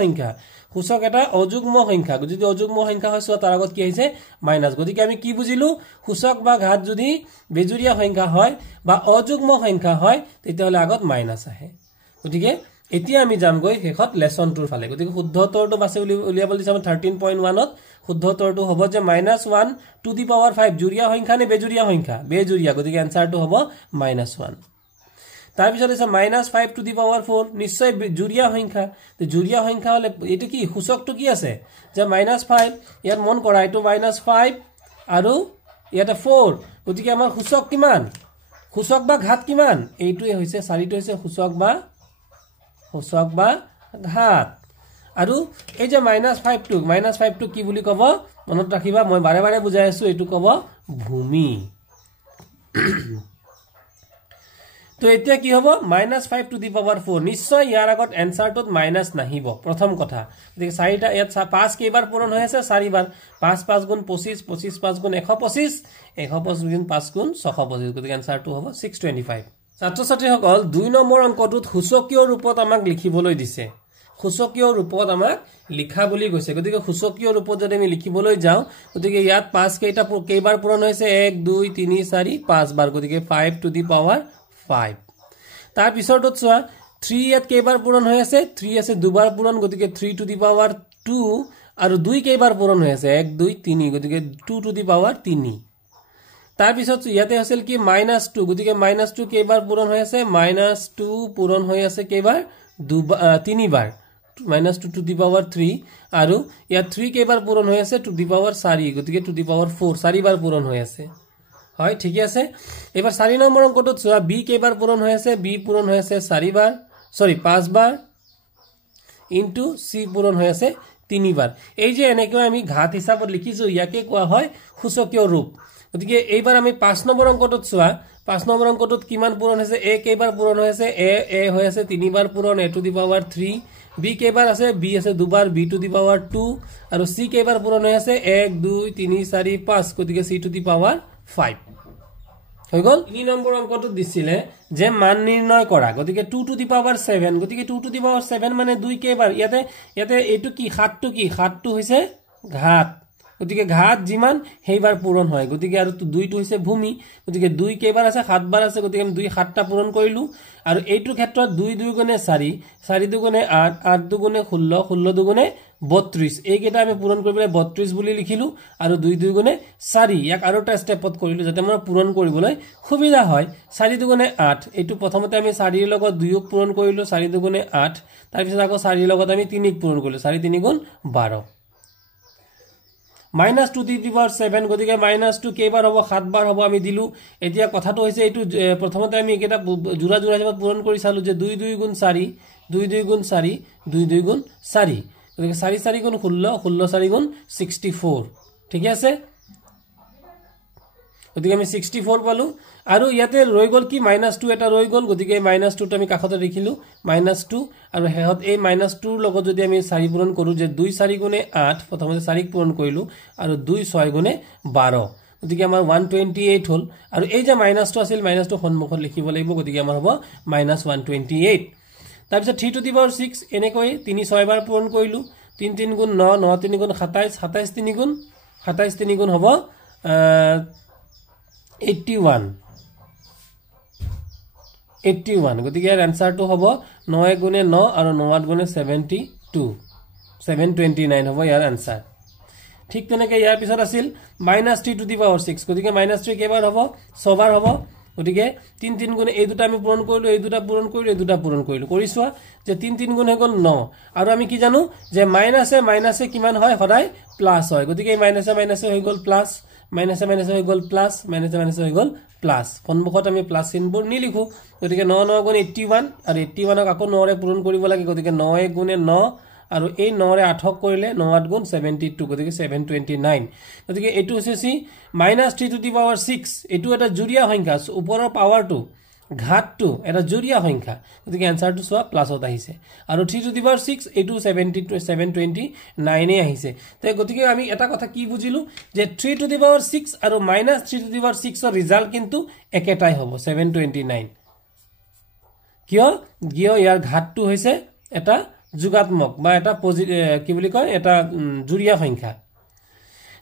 সংখ্যা সূচক এটা অযুগ্ম সংখ্যা যদি অযুগ্ম সংখ্যা হয় তাৰ আগত কি আহিছে মাইনাস গতিকে আমি কি বুজিলো সূচক বা ঘাত যদি বেজুৰীয়া সংখ্যা হয় বা অযুগ্ম সংখ্যা হয় তেতিয়াহলে আগত মাইনাস আহে গতিকে এতিয়া আমি যামগৈ শেষত লেসনটোৰ ফালে গতিকে শুদ্ধ উত্তৰটো বাছে উলিয়াবলৈ দিছে 13.1 ত শুদ্ধ উত্তৰটো হ'ব যে -1 টু দি পাৱাৰ 5 জুৰীয়া সংখ্যা নে বেজুৰীয়া সংখ্যা বেজুৰীয়া গতিকে এনসাৰটো হ'ব -1 তাৰ পিছত আছে -5 টু দি পাৱাৰ 4 নিশ্চয় জুৰীয়া সংখ্যা তে জুৰীয়া সংখ্যা হলে এটো কি সূচকটো কি আছে যে -5 ইয়াত মন কৰা এটো -5 আৰু ইয়াতে 4 গতিকে আমাৰ সূচক কিমান সূচক বা ঘাত কিমান এইটোৱে হৈছে 4টো হৈছে সূচক বা ঘাত আৰু এই যে -5 টো কি বুলি কব মনত ৰাখিবা মই বাৰে বাৰে বুজাই আছো এটো কব ভূমি তো এতিয়া কি হ'ব -5 টু দি পাৱাৰ 4 নিশ্চয় ইয়াৰ আগত এনসাৰটোত মাইনাস নাহিব প্ৰথম কথা গতিকে 4টা ইয়াত 5 কেইবাৰ পূৰণ হৈ আছে 4 বাৰ 5 5 গুণ 25 25 5 গুণ 125 125 গুণ 5 গুণ 625 গতিকে এনসাৰটো হ'ব 625 ছাত্ৰ-ছাত্ৰীসকল 2 নম্বৰ অংকটোত সূচকীয় ৰূপত আমাক লিখিবলৈ দিছে সূচকীয় ৰূপত আমাক লিখা বুলি কৈছে গতিকে সূচকীয় ৰূপত যদি আমি লিখিবলৈ যাওঁ গতিকে ইয়াত 5 কেইবাৰ পূৰণ হৈছে 1 2 3 4 5 বাৰ গতিকে 5 টু দি পাৱাৰ 5 তাৰ পিছৰটোত চোৱা 3 ইয়াত কেইবাৰ পূৰণ হৈ আছে 3 আছে দুবাৰ পূৰণ গতিকে 3 টু দি পাৱাৰ 2 আৰু 2 কেইবাৰ পূৰণ হৈ আছে 1 2 3 গতিকে 2 টু দি পাৱাৰ 3 তাৰ পিছত ইয়াতে আছিল কি -2 গতিকে -2 কেইবাৰ পূৰণ হৈ আছে -2 পূৰণ হৈ আছে কেইবাৰ 3 বাৰ -2 টু দি পাৱাৰ 3 আৰু ইয়াত 3 কেইবাৰ পূৰণ হৈ আছে টু দি পাৱাৰ 4 গতিকে টু দি পাৱাৰ 4 4 বাৰ পূৰণ হৈ আছে হয় ঠিক আছে এবাৰ 4 নম্বৰ অংকটোত চোৱা b কেইবাৰ পূৰণ হৈ আছে b পূৰণ হৈ আছে 5 বাৰ ইনটু c পূৰণ হৈ আছে 3 বাৰ এই যে এনেকৈ আমি ঘাত হিচাপত লিখিছো ইয়াকে কোৱা হয় সূচকীয় ৰূপ গতিকে এইবাৰ আমি 5 নম্বৰ অংকটোত চোৱা 5 নম্বৰ অংকটোত কিমান পূৰণ হৈছে a কেইবাৰ পূৰণ হৈ আছে a হৈ আছে 3 বাৰ পূৰণ a to the power 3 b কেইবাৰ আছে b আছে দুবাৰ b টু দি পাৱাৰ 2 আৰু c কেইবাৰ পূৰণ হৈ আছে 1 2 3 4 5 গতিকে c টু দি পাৱাৰ 5 হৈ গল 3 নম্বৰ অংকটো দিছিলে যে মান নিৰ্ণয় কৰা গতিকে 2 টু দি পাৱাৰ 7 গতিকে 2 টু দি পাৱাৰ 7 মানে 2 কেইবাৰ ইয়াতে এইটো কি 7টো কি 7টো হৈছে ঘাত গতিকে ঘাত যিমান হেইবাৰ পূৰণ হয় গতিকে আৰু 2টো হৈছে ভূমি গতিকে 2 কেইবাৰ আছে 7 বাৰ আছে গতিকে আমি 2 7টা পূৰণ কৰিলো আৰু এইটো ক্ষেত্ৰত 2 2 গুণে 4 4 2 গুণে 8 8 2 গুণে 16 16 2 গুণে 32 এইকেইটা আমি পূৰণ কৰিবলৈ 32 বুলি লিখিলো আৰু 2 2 গুণে 4 ইয়াক আৰু এটা ষ্টেপত কৰিলো যাতে আমাৰ পূৰণ কৰিবলৈ সুবিধা হয় 4 2 গুণে 8 এইটো প্ৰথমতে আমি 4 ৰ লগত 2 ক পূৰণ কৰিলো 4 2 গুণে 8 তাৰ পিছত আকৌ 4 ৰ লগত আমি 3 ক পূৰণ কৰিলো 4 3 গুণ 12 -2 টু দি পাৱাৰ 7 গতিকে -2 কেইবাৰ হ'ব 7 বাৰ হ'ব আমি দিলু এতিয়া কথাটো হৈছে এইটো প্ৰথমতে আমি একেটা জোৰা হিচাপত পূৰণ কৰি চালো যে 2 2 গুণ 4 2 2 গুণ 4 2 2 গুণ 4 গতিকে 4 4 গুণ 16 16 4 গুণ 64 ঠিক আছে গতিকে আমি 64 পালো আৰু ইয়াতে ৰৈ গল কি -2 এটা ৰৈ গল গতিকে -2 টো আমি কাখতে লিখিলো -2 আৰু হেহত এই -2 ৰ লগত যদি আমি 4 পূৰণ কৰো যে 2 4 গুণে 8 প্ৰথমতে 4 পূৰণ কৰিলো আৰু 2 6 গুণে 12 গতিকে আমাৰ 128 হল আৰু এই যে -টো আছিল -টো সন্মুখত লিখিব লাগিব গতিকে আমাৰ হ'ব -128 তাৰ পিছত 3 টু দি পাৱাৰ 6 এনেকৈ 3 6 বাৰ পূৰণ কৰিলো 3 3 গুণ 9 9 3 গুণ 27 27 3 গুণ হ'ব 81 গতিকে ইয়াৰ এনসাৰটো হ'ব 9 গুণে 9 আৰু 9 গুণে 72 729 হ'ব ইয়াৰ এনসাৰ ঠিক তেনেকৈ ইয়াৰ পিছত আছিল -3 টু দি পাৱাৰ 6 গতিকে -3 কেইবাৰ হ'ব 6 বাৰ হ'ব গতিকে 3 3 গুণে এই দুটা আমি পূৰণ কৰিলো এই দুটা পূৰণ কৰিলো এই দুটা পূৰণ কৰিলো কৰিছোৱা যে 3 3 গুণ হৈ গল 9 আৰু আমি কি জানো যে মাইনাসে কিমান হয় সদায় প্লাস হয় গতিকে মাইনাসে হৈ গল প্লাস মাইনাসে হৈ গল প্লাস মাইনাসে হৈ গল প্লাস সন্মুখত আমি প্লাস চিহ্নবোৰ নিলিখো গতিকে 9 9 গুণ 81 আৰু 81 ক আকৌ 9 ৰে পূৰণ কৰিব লাগে গতিকে 9 গুণে 9 আৰু এই 9 ৰে 8 কৰিলে 9 8 গুণ 72 গতিকে 729 গতিকে এটো হৈছে সি -3 টু দি পাৱাৰ 6 এটো এটা জুৰিয়া সংখ্যা ওপৰৰ পাৱাৰটো ঘাতটো এটা জুৰিয়া সংখ্যা গতিকে এনসাৰটো সোৱা প্লাসত আহিছে আৰু 3 টু দি পাৱাৰ 6 এটো 729 এ আহিছে তে গতিকে আমি এটা কথা কি বুজিলো যে 3 টু দি পাৱাৰ 6 আৰু -3 টু দি পাৱাৰ 6 ৰ ৰিজাল্ট কিন্তু একেটাই হ'ব 729 কিয় ইয়াৰ ঘাতটো হৈছে এটা যুগাত্মক বা এটা কি বুলি কয় এটা জুৰিয়া সংখ্যা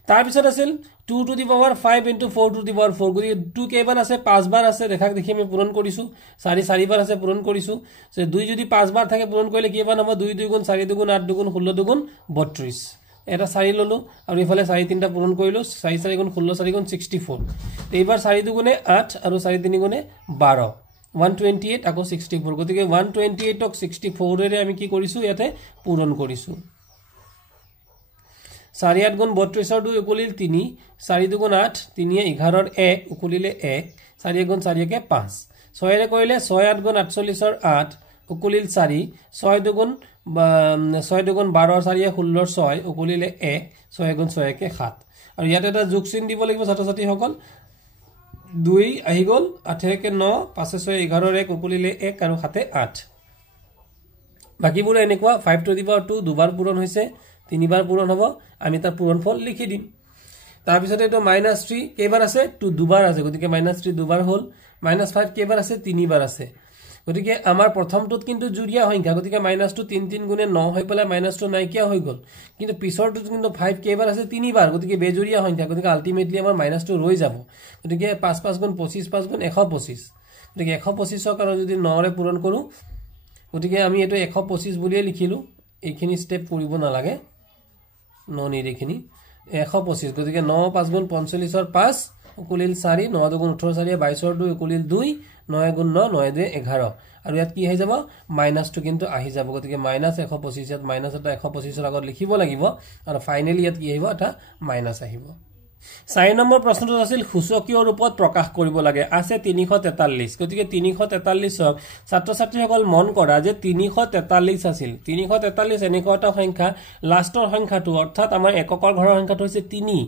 তাৰ পিছত আছিল 2 to the power 5 into 4 to the power 4 গতিকে 2 কেইবাৰ আছে 5 বাৰ আছে ৰেখাক দেখি আমি পূৰণ কৰিছো 4 বাৰ আছে পূৰণ কৰিছো যে 2 যদি 5 বাৰ থাকে পূৰণ কৰিলে কিমান হ'ব 2 2 গুণ 4 2 গুণ 8 2 গুণ 16 2 গুণ 32 এটা 4 ললো আৰু ইফালে 4 3টা পূৰণ কৰিলো 4 4 গুণ 16 4 গুণ 64 এইবাৰ 4 2 গুণে 8 আৰু 4 3 গুণে 12 128 আকৌ 64 গতিকে 128 ক 64 ৰে আমি কি কৰিছো ইয়াতে পূৰণ কৰিছো 4 8 গুণ 32 ৰ 2 ইকুৱেল 3 4 2 গুণ 8 3 11 ৰ 1 ইকুৱেল 1 4 গুণ 4 কে 5 6 ৰে কৰিলে 6 8 গুণ 48 ৰ 8 ইকুৱেল 4 6 2 গুণ 12 ৰ 4 16 ৰ 6 ইকুৱেল 1 6 গুণ 6 কে 7 আৰু ইয়াতে এটা যোগ চিহ্ন দিব লাগিব ছাত্ৰ ছাত্ৰী সকল 2 আহি গল 8 কে 9 5 6 11 ৰ 1 ইকুৱেল 1 আৰু 7 8 বাকিবোৰ এনেকুৱা 5 টু দি পাৱাৰ 2 দুবাৰ পূৰণ হৈছে 3 বাৰ পূৰণ হ'ব আমি তাৰ পূৰণফল লিখি দিম তাৰ পিছত এটো -3 কেইবাৰ আছে 2 দুবাৰ আছে গতিকে -3 দুবাৰ হ'ল -5 কেইবাৰ আছে 3 বাৰ আছে গতিকে আমাৰ প্ৰথমটোত কিন্তু জুৰিয়া সংখ্যা গতিকে -টো 3 3 গুণে 9 হৈ পেলাই -টো নাইকিয়া হৈ গল কিন্তু পিছৰটোত কিন্তু 5 কেইবাৰ আছে 3 বাৰ গতিকে বেজুৰিয়া সংখ্যা গতিকে আলটিমেটলি আমাৰ -টো ৰৈ যাব গতিকে 5 5 গুণ 25 5 গুণ 125 গতিকে 125 ক আৰু যদি 9 ৰে পূৰণ কৰো গতিকে আমি এটো 125 বুলিয়ে লিখিলো এইখিনি স্টেপ কৰিব নালাগে ননি দেখিনি 125 গতিকে 9 5 গুণ 45 ৰ 5 ইকুৱেল 4 9 2 গুণ 18 4 22 ৰ 2 ইকুৱেল 2 9 গুণ 9 9 2 11 আৰু ইয়াত কি হৈ যাব মাইনাসটো কিন্তু আহি যাব গতিকে -125 ইয়াত মাইনাস এটা 125 ৰ আগত লিখিব লাগিব আৰু ফাইনালি ইয়াত কি আহিব এটা মাইনাস আহিব 4 নম্বৰ প্ৰশ্নটো আছিল সূচকীয় ৰূপত প্ৰকাশ কৰিব লাগে আছে 343 গতিকে 343ক ছাত্ৰ ছাত্ৰীসকল মন কৰা যে 343 আছিল 343 এনেকুৱা এটা সংখ্যা লাষ্টৰ সংখ্যাটো অৰ্থাৎ আমাৰ এককৰ ঘৰৰ সংখ্যাটো হৈছে 3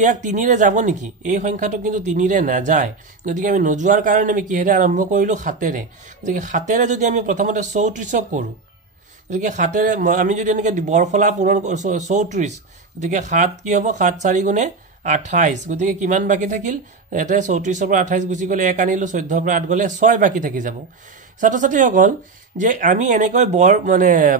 ইয়াক 3 ৰে যাব নেকি এই সংখ্যাটো কিন্তু 3 ৰে না যায় গতিকে আমি নজুৱাৰ কাৰণে আমি কিহেৰে আৰম্ভ কৰিলো 7 ৰে গতিকে 7 ৰে যদি আমি প্ৰথমতে 34ক কৰো গতিকে 7 ৰে আমি যদি এনেকৈ বৰফলা পূৰণ 34 গতিকে 7 কি হ'ব 7 4 গুণে 28 গতিকে কিমান বাকি থাকিল এটা 34 ৰ পৰা 28 গুচি গলে 1 আনিলো 14 ৰ পৰা 8 গলে 6 বাকি থাকি যাব ছাত্ৰ ছাত্ৰী সকল যে আমি এনেকৈ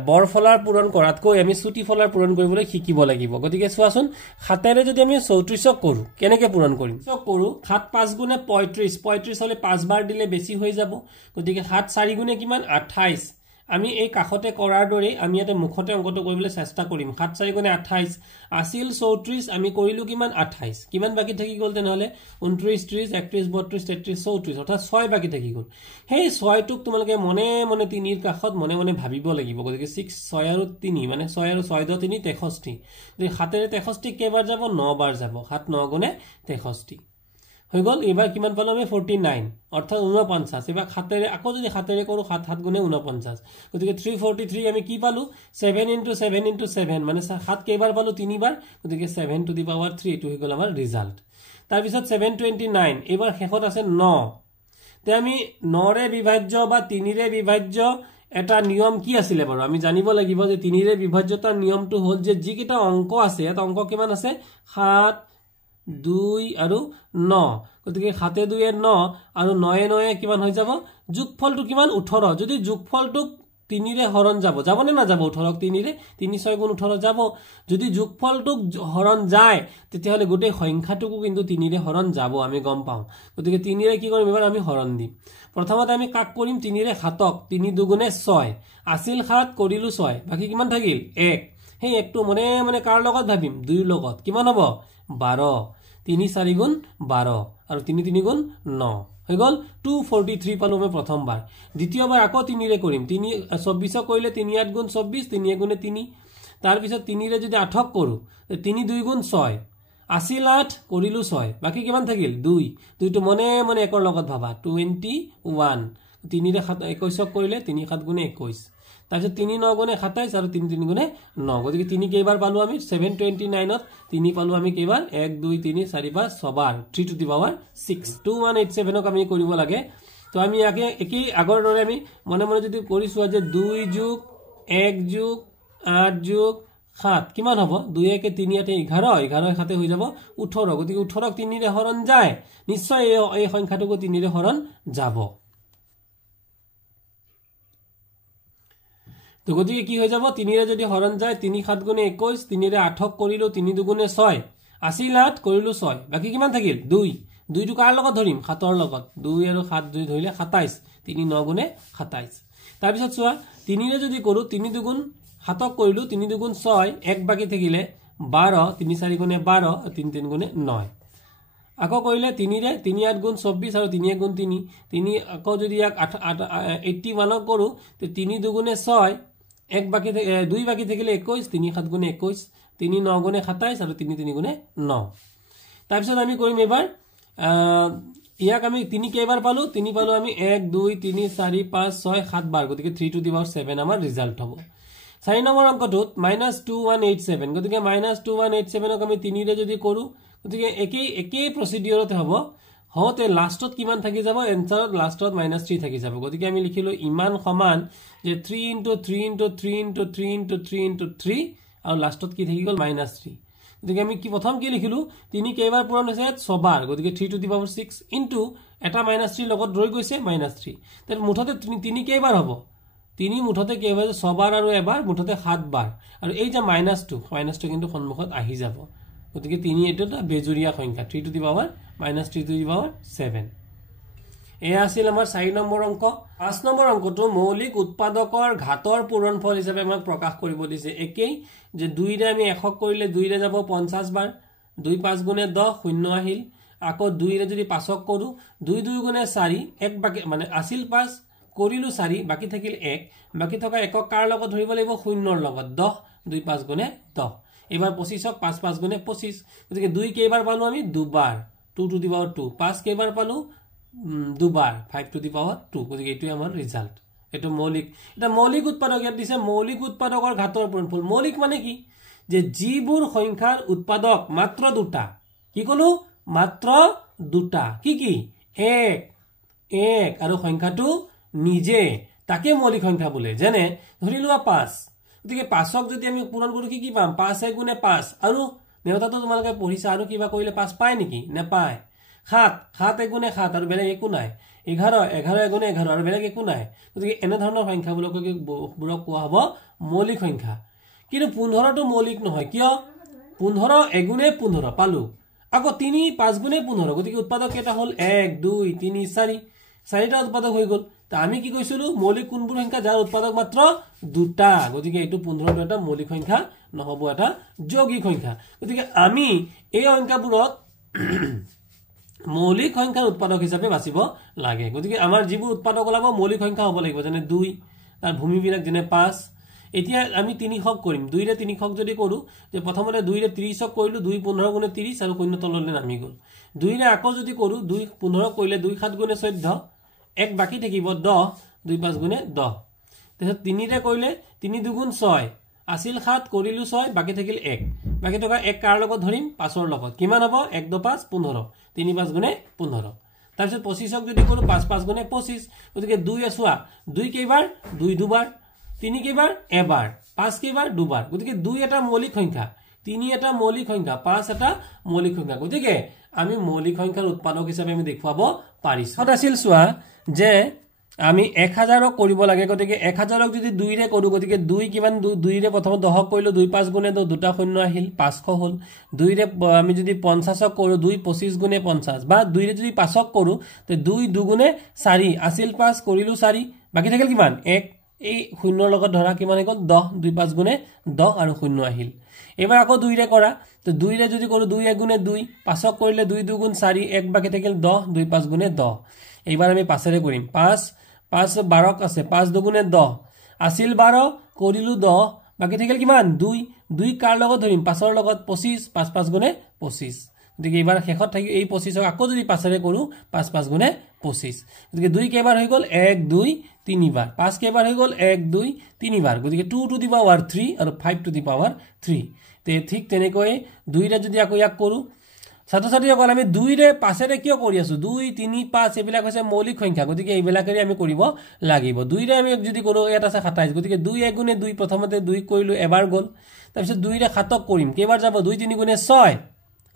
বৰফলাৰ পূৰণ কৰাতকৈ আমি সুটি ফলাৰ পূৰণ কৰিবলৈ শিকিব লাগিব গতিকে চোৱাচোন 7 ৰে যদি আমি 34ক কৰো কেনেকৈ পূৰণ কৰিম কৰো 7 5 গুণে 35 হলে 5 বাৰ দিলে বেছি হৈ যাব গতিকে 7 4 গুণে কিমান 28 আমি এই কাখতে কৰাৰ দৰে আমি ইয়াতে মুখতে অংকটো কৰিবলৈ চেষ্টা কৰিম 7 4 গুণে 28 আছিল 34 আমি কৰিলো কিমান 28 কিমান বাকি থাকি গল তেনেহলে 29 30 31 32 33 34 অৰ্থাৎ 6 বাকি থাকি গল সেই 6 টোক তোমালোকে মনে মনে 3 ৰ কাখত মনে মনে ভাবিব লাগিব গতিকে 6 6 আৰু 3 মানে 6 আৰু 6 দ 3 63 যদি 7 ৰে 63 কেইবাৰ যাব 9 বাৰ যাব 7 9 গুণে 63 হৈ গল এবাৰ কিমান পালো আমি 49 অৰ্থাৎ 49 এবাৰ খাতেৰে আকৌ যদি খাতেৰে কৰো 7 7 গুণে 49 গতিকে 343 আমি কি পালো 7 * 7 * 7 মানে 7 কেইবাৰ পালো 3 বাৰ গতিকে 7 টু দি পাৱাৰ 3 এটো হৈ গল আমাৰ ৰিজাল্ট তাৰ পিছত 729 এবাৰ শেষত আছে 9 তে আমি 9 ৰে বিভাজ্য বা 3 ৰে বিভাজ্য এটা নিয়ম কি আছিল বাৰু আমি জানিব লাগিব যে 3 ৰে বিভাজ্যতাৰ নিয়মটো হল যে যি কিটা অংক আছে এটা অংক কিমান আছে 7 2 আৰু 9 গতিকে 7 2 9 আৰু 9 9 কিমান হৈ যাব যোগফলটো কিমান 18 যদি যোগফলটো 3 ৰে হৰণ যাব যাবনে না যাব 18 3 ৰে 3 6 গুণ 18 যাব যদি যোগফলটো হৰণ যায় তেতিয়া হলে গোটেই সংখ্যাটোকো কিন্তু 3 ৰে হৰণ যাব আমি গম পাও গতিকে 3 ৰে কি কৰিম এবাৰ আমি হৰণ দিম প্ৰথমতে আমি কাক কৰিম 3 ৰে 7ক 3 দুগুণে 6 আছিল 7 কৰিলু 6 বাকি কিমান থাকিল 1 হেই একটো মনে মনে কাৰ লগত ভাবিম 2 ৰ লগত কিমান হ'ব 12 3 4 গুণ 12 আৰু 3 3 গুণ 9 হৈ গল 243 পালো মই প্ৰথমবাৰ দ্বিতীয়বাৰ আকৌ 3 ৰে কৰিম 3 24 কৰিলে 3 8 গুণ 24 3 1 গুণে 3 তাৰ পিছত 3 ৰে যদি 8ক কৰো 3 2 গুণ 6 আছিল 8 কৰিলু 6 বাকি কিমান থাকিল 2 দুইটো মনে মনে একৰ লগত ভাবা 21 3 ৰে 21ক কৰিলে 3 7 গুণে 21 তাৰপিছত 3 9 গুণে 27 আৰু 3 3 গুণে 9 গতিকে 3 কেইবাৰ পালো আমি 729ত 3 পালো আমি কেইবাৰ 1 2 3 4 5 ছবাৰ 3 টু দি পাৱাৰ 6 2187ক আমি কৰিব লাগে তো আমি একেই আগৰ দৰে আমি মনে মনে যদি কৰিছো যে 2 যোগ 1 যোগ 8 যোগ 7 কিমান হ'ব 2 1 3 8 11 11 7 হৈ যাব 18 গতিকে 18ক 3 ৰে হৰণ যায় নিশ্চয় এই সংখ্যাটোকো 3 ৰে হৰণ যাব তো গতিকে কি হৈ যাব 3 ৰে যদি হৰণ যায় 3 7 গুণে 21 3 ৰে 8ক কৰিলো 3 2 গুণে 6 আছিল 8 কৰিলো 6 বাকি কিমান থাকিল 2 2 টু কাৰ লগত ধৰিম 7 ৰ লগত 2 আৰু 7 2 ধৰিলে 27 3 9 গুণে 27 তাৰ পিছত চোৱা 3 ৰে যদি কৰো 3 2 গুণ 7ক কৰিলো 3 2 গুণ 6 এক বাকি থাকিলে 12 3 4 গুণে 12 3 3 গুণে 9 আকৌ কৰিলে 3 ৰে 3 8 গুণ 24 আৰু 3 1 গুণ 3 3 আকৌ যদি 81ক কৰো তে 3 2 গুণে 6 এক বাকি 2 বাকি থাকিলে 21 3 7 গুণে 21 3 9 গুণে 27 আৰু 3 3 গুণে 9 তাৰ পিছত আমি কৰিম এবাৰ ইয়াক আমি 3 কেইবাৰ পালো 3 পালো আমি 1 2 3 4 5 6 7 বাৰ গতিকে 3 টু দি পাৱাৰ 7 আমাৰ ৰিজাল্ট হ'ব 4 নম্বৰ অংকটোত -2187 গতিকে -2187ক আমি 3 ৰে যদি কৰো গতিকে একেই প্ৰসিডিউৰতে হ'ব হতে লাষ্টত কিমান থাকি যাব এনসাৰত লাষ্টত -3 থাকি যাব গতিকে আমি লিখিলো ইমান সমান যে 3 * 3 * 3 * 3 * 3 * 3 আৰু লাষ্টত কি থাকি গল -3 গতিকে আমি কি প্ৰথম কি লিখিলো 3 কেইবাৰ পূৰণ হৈছে 6 বাৰ গতিকে 3 টু দি পাৱাৰ 6 ইনটু এটা -3 লগত ৰৈ গৈছে -3 তেনে মুঠতে 3 কেইবাৰ হ'ব 3 মুঠতে কেইবাৰ 6 বাৰ আৰু এবাৰ মুঠতে 7 বাৰ আৰু এই যে -2 কিন্তু সন্মুখত আহি যাব গতিকে 3 এটো এটা বেজুৰিয়া সংখ্যা 3 to the power -3 to the power 7 এয়া আছিল আমাৰ 4 নম্বৰ অংক 5 নম্বৰ অংকটো মৌলিক উৎপাদকৰ ঘাতৰ পূৰণফল হিচাপে আমাক প্ৰকাশ কৰিব দিছে একেই যে 2 ৰে আমি 1ক কৰিলে 2 ৰে যাব 50 বাৰ 2 5 গুণে 10 শূন্য আহিল আকৌ 2 ৰে যদি 5ক কৰো 2 2 গুণে 4 এক বাকি মানে আছিল 5 কৰিলু 4 বাকি থাকিল 1 বাকি থকা একক কাৰ লগত ধৰিব লাগিব শূন্যৰ লগত 10 2 5 গুণে 10 এবাৰ 25ক 5 5 গুণে 25 গতিকে 2 কেইবাৰ পালো আমি দুবাৰ 2 টু দি পাৱাৰ 2 5 কেইবাৰ পালো দুবাৰ 5 টু দি পাৱাৰ 2 গতিকে এটোই আমাৰ ৰিজাল্ট এটো মৌলিক উৎপাদক ইয়াত দিছে মৌলিক উৎপাদকৰ ঘাতৰ পূৰণফল মৌলিক মানে কি যে যিবোৰ সংখ্যাৰ উৎপাদক মাত্ৰ দুটা কি কলো মাত্ৰ দুটা কি 1 আৰু সংখ্যাটো নিজে তাকে মৌলিক সংখ্যা বোলে যেনে ধৰিলোৱা 5 গতিকে 5ক যদি আমি পূৰণ কৰো কি পাম 5 1 গুণে 5 আৰু নেওতাটো তোমালোকে পঢ়িছা আৰু কিবা কৰিলে 5 পায় নেকি নেপায় 7 7 1 গুণে 7 আৰু বেলেগ একো নাই 11 11 1 গুণে 11 আৰু বেলেগ একো নাই গতিকে এনে ধৰণৰ সংখ্যাবোৰক কোৱা হ'ব মৌলিক সংখ্যা কিন্তু 15টো মৌলিক নহয় কিয় 15 1 গুণে 15 পালো আকৌ 3 5 গুণে 15 গতিকে উৎপাদক কেটা হল 1 2 3 4 চাৰিটা উৎপাদক হৈ গল তা আমি কি কৈছিলো মৌলিক কোনবোৰ সংখ্যা যাৰ উৎপাদক মাত্ৰ দুটা গতিকে এটো 15 এটা মৌলিক সংখ্যা নহব এটা যৌগিক সংখ্যা গতিকে আমি এই সংখ্যাবোৰক মৌলিক সংখ্যাৰ উৎপাদক হিচাপে বাছিব লাগে গতিকে আমাৰ যিবোৰ উৎপাদক ওলাব মৌলিক সংখ্যা হ'ব লাগিব যেনে 2 তাৰ ভূমিবিলাক যেনে 5 এতিয়া আমি 300 কৰিম 2 ৰে 300 যদি কৰো যে প্ৰথমতে 2 ৰে 30 কৰিলো 2 15 গুণে 30 আৰু শূন্য তললৈ নামি গল 2 ৰে আকৌ যদি কৰো 2 15 কৰিলে 2 7 গুণে 14 এক বাকি থাকিব 10 2 5 গুণে 10 তাৰপিছত 3 ৰে কৰিলে 3 2 6 আছিল 7 কৰিলো 6 বাকি থাকিল 1 বাকি থকা 1 কাৰ লগত ধৰিম 5 ৰ লগত কিমান হ'ব 1 2 5 15 3 5 গুণে 15 তাৰপিছত 25ক যদি কৰো 5 5 গুণে 25 গতিকে 2 আসোৱা 2 কেইবাৰ 2 দুবাৰ 3 কেইবাৰ এবাৰ 5 কেইবাৰ দুবাৰ গতিকে 2 এটা মৌলিক সংখ্যা 3 এটা মৌলিক সংখ্যা 5 এটা মৌলিক সংখ্যা গতিকে আমি মৌলিক সংখ্যাৰ উৎপাদক হিচাপে আমি দেখুৱাব পাৰিছো হত আছিল সোৱা যে আমি 1000ক কৰিব লাগে গতিকে 1000ক যদি 2 ৰে কৰো গতিকে 2 কিমান 2 ৰে প্ৰথম 10ক কৰিলো 2 5 গুণে 2 দুটা শূন্য আহিল 500 হল 2 ৰে আমি যদি 50ক কৰো 2 25 গুণে 50 বা 2 ৰে যদি 5ক কৰো তে 2 2 গুণে 4 আছিল 5 কৰিলো 4 বাকি থাকিল কিমান 1 এই শূন্যৰ লগত ধৰা কিমান হ'ল 10 2 5 গুণে 10 আৰু শূন্য আহিল এবাৰ আকৌ 2 ৰে কৰা তো 2 ৰে যদি কৰো 2 1 গুণে 2 5ক কৰিলে 2 2 গুণ 4 1 বাকি থাকিল 10 2 5 গুণে 10 এইবাৰ আমি 5 ৰে কৰিম 5 5 12ক আছে 5 2 গুণে 10 আছিল 12 কৰিলো 10 বাকি থাকিল কিমান 2 2 কাৰ লগত ধৰিম 5 ৰ লগত 25 5 5 গুণে 25 গতিকে এইবাৰ শেষত থাকি এই 25ক আকৌ যদি 5 ৰে কৰো 5 5 গুণে 25 গতিকে 2 কেইবাৰ হৈ গল 1 2 3 বাৰ 5 কেইবাৰ হৈ গল 1 2 3 বাৰ গতিকে 2 টু দি পাৱাৰ 3 আৰু 5 টু দি পাৱাৰ 3 তে ঠিক তেনেকৈ 2 ৰে যদি আকৌ ইয়াক কৰো ছাত্ৰ-ছাত্ৰীসকল আমি 2 ৰে 5 ৰে কিয় কৰি আছো 2 3 5 এবিলাক হৈছে মৌলিক সংখ্যা গতিকে এইবিলাকৰে আমি কৰিব লাগিব 2 ৰে আমি যদি কৰো এটা আছে 27 গতিকে 2 1 গুণে 2 প্ৰথমতে 2 কৰিলো এবাৰ গল তাৰপিছত 2 ৰে 7ক কৰিম কেইবাৰ যাব 2 3 গুণে 6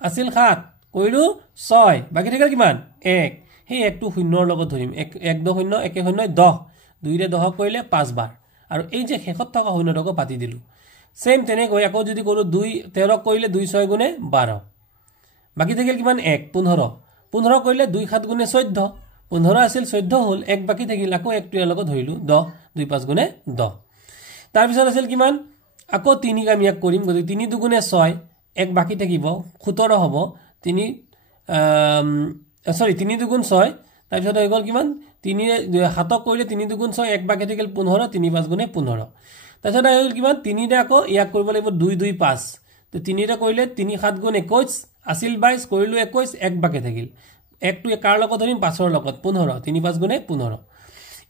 আছিল 7 কৰিলো 6 বাকি থাকিল কিমান 1 সেই 1 টো শূন্যৰ লগত ধৰিম 1 2 0 1 0 10 2 ৰে 10ক কৰিলে 5 বাৰ আৰু এই যে শেষত থকা শূন্যটোক পাতি দিলো সেম তেনেকৈ আকৌ যদি কৰো 2 13ক কৰিলে 2 6 গুণে 12 বাকি থাকিল কিমান 1 15 15 কৰিলে 2 7 গুণে 14 15 আছিল 14 হল 1 বাকি থাকিল আকৌ 1 টো ইয়াৰ লগত ধৰিলো 10 2 5 গুণে 10 তাৰ পিছত আছিল কিমান আকৌ 3 ক আমি ইয়াক কৰিম গতিকে 3 2 গুণে 6 1 বাকি থাকিব 17 হ'ব 3 সৰি 3 2 গুণ 6 তাৰ পিছত হৈ গল কিমান 3 ৰে 7ক কৰিলে 3 2 গুণ 6 1 বাকি থাকিল 15 3 5 গুণে 15 তাৰ পিছত আহিল কিমান 3 ৰে আকৌ ইয়াক কৰিব লাগিব 2 2 5 তো 3 ৰে কৰিলে 3 7 গুণ 21 আছিল 22 কৰিলো 21 1 বাকি থাকিল 1 টো কাৰ লগত ধৰিম 5 ৰ লগত 15 3 5 গুণে 15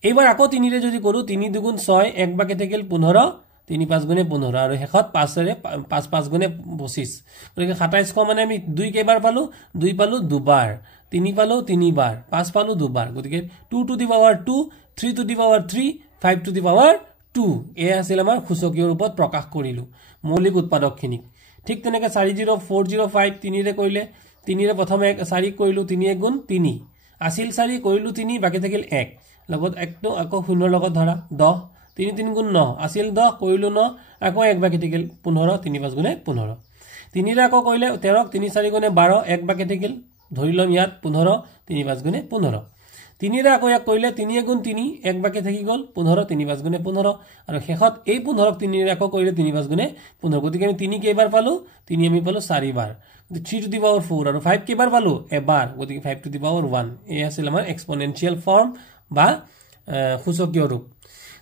এইবাৰ আকৌ 3 ৰে যদি কৰো 3 2 গুণ 6 1 বাকি থাকিল 15 3 5 গুণে 15 আৰু শেষত 5 ৰে 5 5 গুণে 25 গতিকে 27 মানে আমি 2 কেইবাৰ পালো 2 পালো দুবাৰ 3 পালো 3 বাৰ 5 পালো দুবাৰ গতিকে 2 to the power 2 3 to the power 3 5 to the power 2 এই আছিল আমাৰ সূচকীয় ৰূপত প্ৰকাশ কৰিলো মৌলিক উৎপাদকখিনিক ঠিক তেনেকৈ 40405 3 ৰে কৰিলে 3 ৰে প্ৰথমে 4 কৰিলো 3 1 গুণ 3 আছিল 4 কৰিলো 3 বাকি থাকিল 1 লগত 1 টো আকৌ শূন্যৰ লগত ধৰা 10 3 3 গুণ 9 আছিল 10 কৰিলো 9 আকৌ 1 বাকি থাকিল 15 3 5 গুণে 15 3 ৰে আকৌ কৰিলে 13 3 4 গুণে 12 1 বাকি থাকিল ধৰি লম ইয়াত 15 3 5 গুণে 15 3 ৰে আকৌ ইয়াক কৰিলে 3 গুণ 3 1 বাকি থাকি গল 15 3 5 গুণে 15 আৰু শেষত এই 15ক 3 ৰে আকৌ কৰিলে 3 5 গুণে 15 গতিকে আমি 3 কেইবাৰ পালো 3 আমি পালো 4 বাৰ 3 টু দি পাৱাৰ 4 আৰু 5 কেইবাৰ পালো এবাৰ গতিকে 5 টু দি পাৱাৰ 1 এই আছিল আমাৰ এক্সপোনেনশিয়াল ফৰ্ম বা সূচকীয় ৰূপ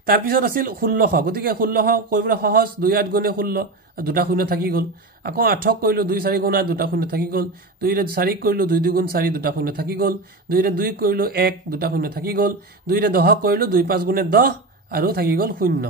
তাৰ পিছত আছিল 1600 গতিকে 1600 কৰিবলৈ সহজ 2 8 গুণে 16 দুটা শূন্য থাকি গল আকৌ 8ক কৰিলো 2 4 গুণ 8 দুটা শূন্য থাকি গল 2 ৰে 4 কৰিলো 2 2 গুণ 4 দুটা শূন্য থাকি গল 2 ৰে 2 কৰিলো 1 দুটা শূন্য থাকি গল 2 ৰে 10ক কৰিলো 2 5 গুণে 10 আৰু থাকি গল শূন্য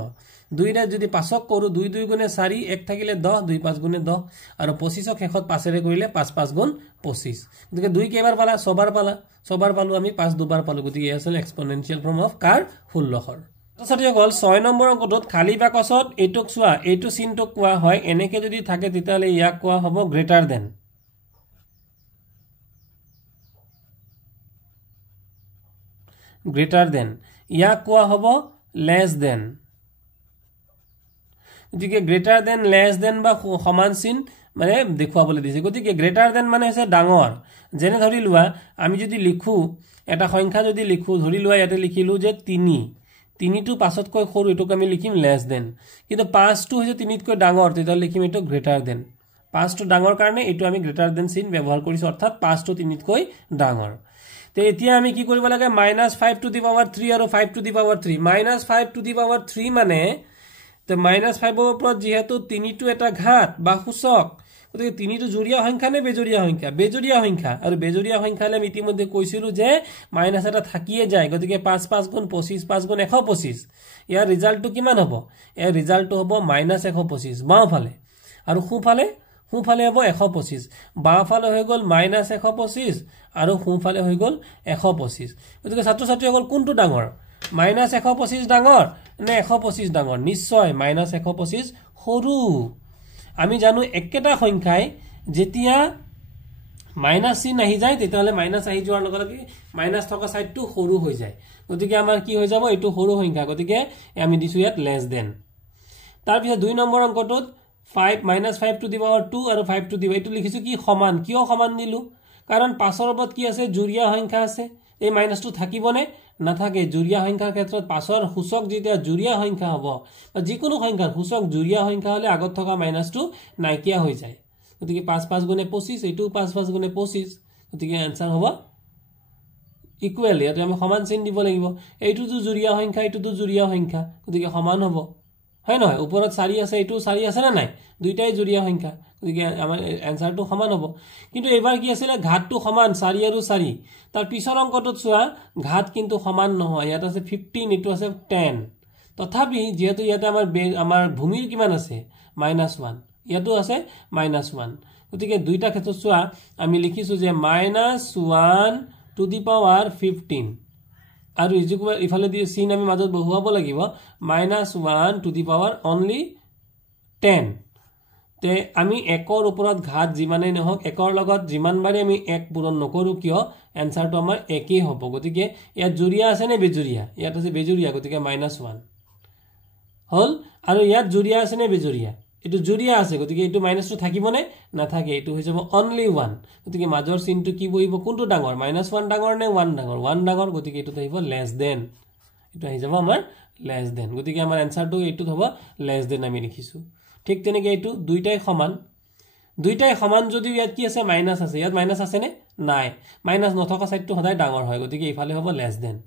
2 ৰে যদি 5ক কৰো 2 2 গুণে 4 1 থাকিলে 10 2 5 গুণে 10 আৰু 25ক শেষত 5 ৰে কৰিলে 5 5 গুণ 25 গতিকে 2 কেইবাৰ পালা 6 বাৰ পালা 6 বাৰ পালো আমি 5 দুবাৰ পালো গতিকে এই আছিল এক্সপোনেনশিয়াল ফৰ্ম অফ কাৰ 1600 ছাত্ৰীসকল 6 নম্বৰ অংকটোত খালী বাকচত এইটোক চোৱা এইটো চিনটোক কোৱা হয় এনেকে যদি থাকে তেতিয়ালে ইয়াক কোৱা হ'ব গ্ৰেটাৰ দেন ইয়াক কোৱা হ'ব লেছ দেন গতিকে গ্ৰেটাৰ দেন লেছ দেন বা সমান চিন মানে দেখুৱাবলৈ দিছে গতিকে গ্ৰেটাৰ দেন মানে হৈছে ডাঙৰ যেনে ধৰি লোৱা আমি যদি লিখো এটা সংখ্যা যদি লিখো ধৰি লোৱা ইয়াতে লিখিলো যে 3 টো 5 তকৈ সৰু এটোক আমি লিখিম লেছ দেন কিন্তু 5 টো হৈছে 3 তকৈ ডাঙৰ তেতিয়া লিখিম এটো গ্ৰেটাৰ দেন 5 টো ডাঙৰ কাৰণে এটো আমি গ্ৰেটাৰ দেন চিন ব্যৱহাৰ কৰিছো অৰ্থাৎ 5 টো 3 তকৈ ডাঙৰ তে এতিয়া আমি কি কৰিব লাগে -5 টু দি পাৱাৰ 3 আৰু 5 to the power 3 -5 to the power 3 মানে তে -5 ওপৰত যেহেতু 3টো এটা ঘাত বা সূচক গতিকে 3টো জুৰীয়া সংখ্যা নে বেজৰীয়া সংখ্যা বেজৰীয়া সংখ্যা আৰু বেজৰীয়া সংখ্যালে আমি ইতিমধ্যে কৈছিলো যে মাইনাস এটা থাকিয়ে যায় গতিকে 5 5 গুণ 25 5 গুণ 125 ইয়াৰ ৰিজাল্টটো কিমান হ'ব ইয়াৰ ৰিজাল্টটো হ'ব -125 বাওঁফালে আৰু সোঁফালে হ'ব 125 বাওঁফালে হৈ গ'ল -125 আৰু সোঁফালে হৈ গ'ল 125 গতিকে ছাত্ৰ ছাত্ৰীসকল কোনটো ডাঙৰ -125 ডাঙৰ নে 125 ডাঙৰ নিশ্চয় -125 সৰু আমি জানো একেটা সংখ্যাই যেতিয়া মাইনাস চিন আহি যায় তেতিয়ালে মাইনাস আহি যোৱাৰ লগে লগে মাইনাস থকা সাইডটো সৰু হৈ যায় গতিকে আমাৰ কি হৈ যাব এটো সৰু সংখ্যা গতিকে আমি দিছো ইয়াত লেস দেন তাৰ পিছত 2 নম্বৰ অংকটোত 5 -5 টু দি পাৱাৰ 2 আৰু 5 টু দি এটো লিখিছো কি সমান কিয় সমান দিলু কাৰণ 5 ৰ ওপৰত কি আছে জুৰীয়া সংখ্যা আছে এই মাইনাসটো থাকিবনে নাথাকে জুৰীয়া সংখ্যাৰ ক্ষেত্ৰত 5 ৰ সূচক যেতিয়া জুৰীয়া সংখ্যা হ'ব বা যিকোনো সংখ্যাৰ সূচক জুৰীয়া সংখ্যা হলে আগত থকা মাইনাসটো নাইকিয়া হৈ যায় গতিকে 5 5 গুণে 25 এটো 5 5 গুণে 25 গতিকে आंसर হ'ব ইকুৱেল ইয়াতে আমি সমান চিন দিব লাগিব এইটোটো জুৰীয়া সংখ্যা এইটোটো জুৰীয়া সংখ্যা গতিকে সমান হ'ব হয় নহয় ওপৰত 4 আছে এইটো 4 আছে না নাই দুইটাই জুৰীয়া সংখ্যা গতিকে আমাৰ आंसरটো সমান হ'ব কিন্তু এবাৰ কি আছিল ঘাতটো সমান 4 আৰু 4 তাৰ পিছৰ অংকটোত চোৱা ঘাত কিন্তু সমান নহয় ইয়াত আছে 15 এটো আছে 10 তথাপি যেহেতু ইয়াতে আমাৰ ভূমিৰ কিমান আছে -1 ইয়াতো আছে -1 গতিকে দুইটা ক্ষেত্ৰত চোৱা আমি লিখিছো যে -1 টু দি পাৱাৰ 15 আৰু ইফালে দি চিন আমি মাজত বহুৱাব লাগিব -1 টু দি পাৱাৰ অনলি 10 তে আমি 1ৰ ওপৰত ঘাত যিমানেই নহওক 1ৰ লগত যিমানবাৰে আমি 1 পূৰণ নকৰো কিয় आंसरটো আমাৰ একেই হ'ব গতিকে ইয়াত জুৰীয়া আছে নে বেজুৰীয়া ইয়াত আছে বেজুৰীয়া গতিকে -1 হল আৰু ইয়াত জুৰীয়া আছে নে বেজুৰীয়া এটো জুৰীয়া আছে গতিকে এটো মাইনাসটো থাকিবনে নাথাকে এটো হৈ যাব অনলি 1 গতিকে মাজৰ চিনটো কি বহিব কোনটো ডাঙৰ -1 ডাঙৰ নে 1 ডাঙৰ 1 ডাঙৰ গতিকে এটো থাকিব লেস দেন এটো আহি যাব আমাৰ লেস দেন গতিকে আমাৰ आंसरটো এটো হ'ব লেস দেন আমি লিখিছো ঠিক তেনেকৈ এটো দুইটাই সমান যদি ইয়াত কি আছে মাইনাস আছে ইয়াত মাইনাস আছে নে নাই মাইনাস নথকা সাইডটো সদায় ডাঙৰ হয় গতিকে ইফালে হ'ব লেস দেন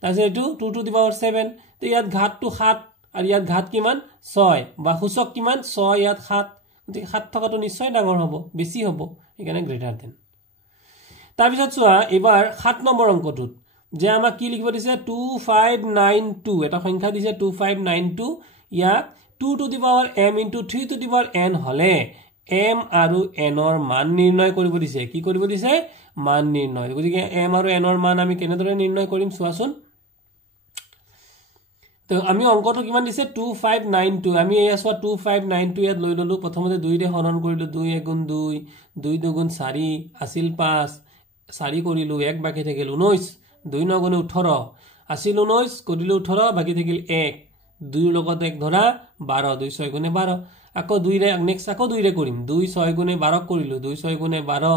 তাৰপিছত এটো 2 টু দি পাৱাৰ 7 তে ইয়াত ঘাতটো 7 আৰু ইয়াত ঘাত কিমান 6 বা সূচক কিমান 6 ইয়াত 7 গতিকে 7 থকাটো নিশ্চয় ডাঙৰ হ'ব বেছি হ'ব এখানে গ্ৰেটাৰ দেন তাৰ পিছত চোৱা এবাৰ 7 নম্বৰ অংকটোত যে আমাক কি লিখিব দিছে 2592 এটা সংখ্যা দিছে 2592 ইয়াক 2 to the power m * 3 to the power n হলে m আৰু n ৰ মান নিৰ্ণয় কৰিব দিছে কি কৰিব দিছে মান নিৰ্ণয় গতিকে m আৰু n ৰ মান আমি কেনেদৰে নিৰ্ণয় কৰিম চোৱাচোন তো আমি অংকটো কিমান দিছে 2592 আমি এই আসৱা 2592 ইয়াত লৈ ললো প্ৰথমতে 2 ৰে হৰণ কৰিলো 2 * 2 2 * 2 = 4 আছিল 5 4 কৰিলো 1 বাকি থাকিল 19 2 * 9 = 18 আছিল 19 কৰিলো 18 বাকি থাকিল 1 2 লগত 1 ধৰা 12 2 6 * 12 আকৌ 2 ৰে নেক্সট আকৌ 2 ৰে কৰিম 2 6 * 12 কৰিলো 2 6 * 12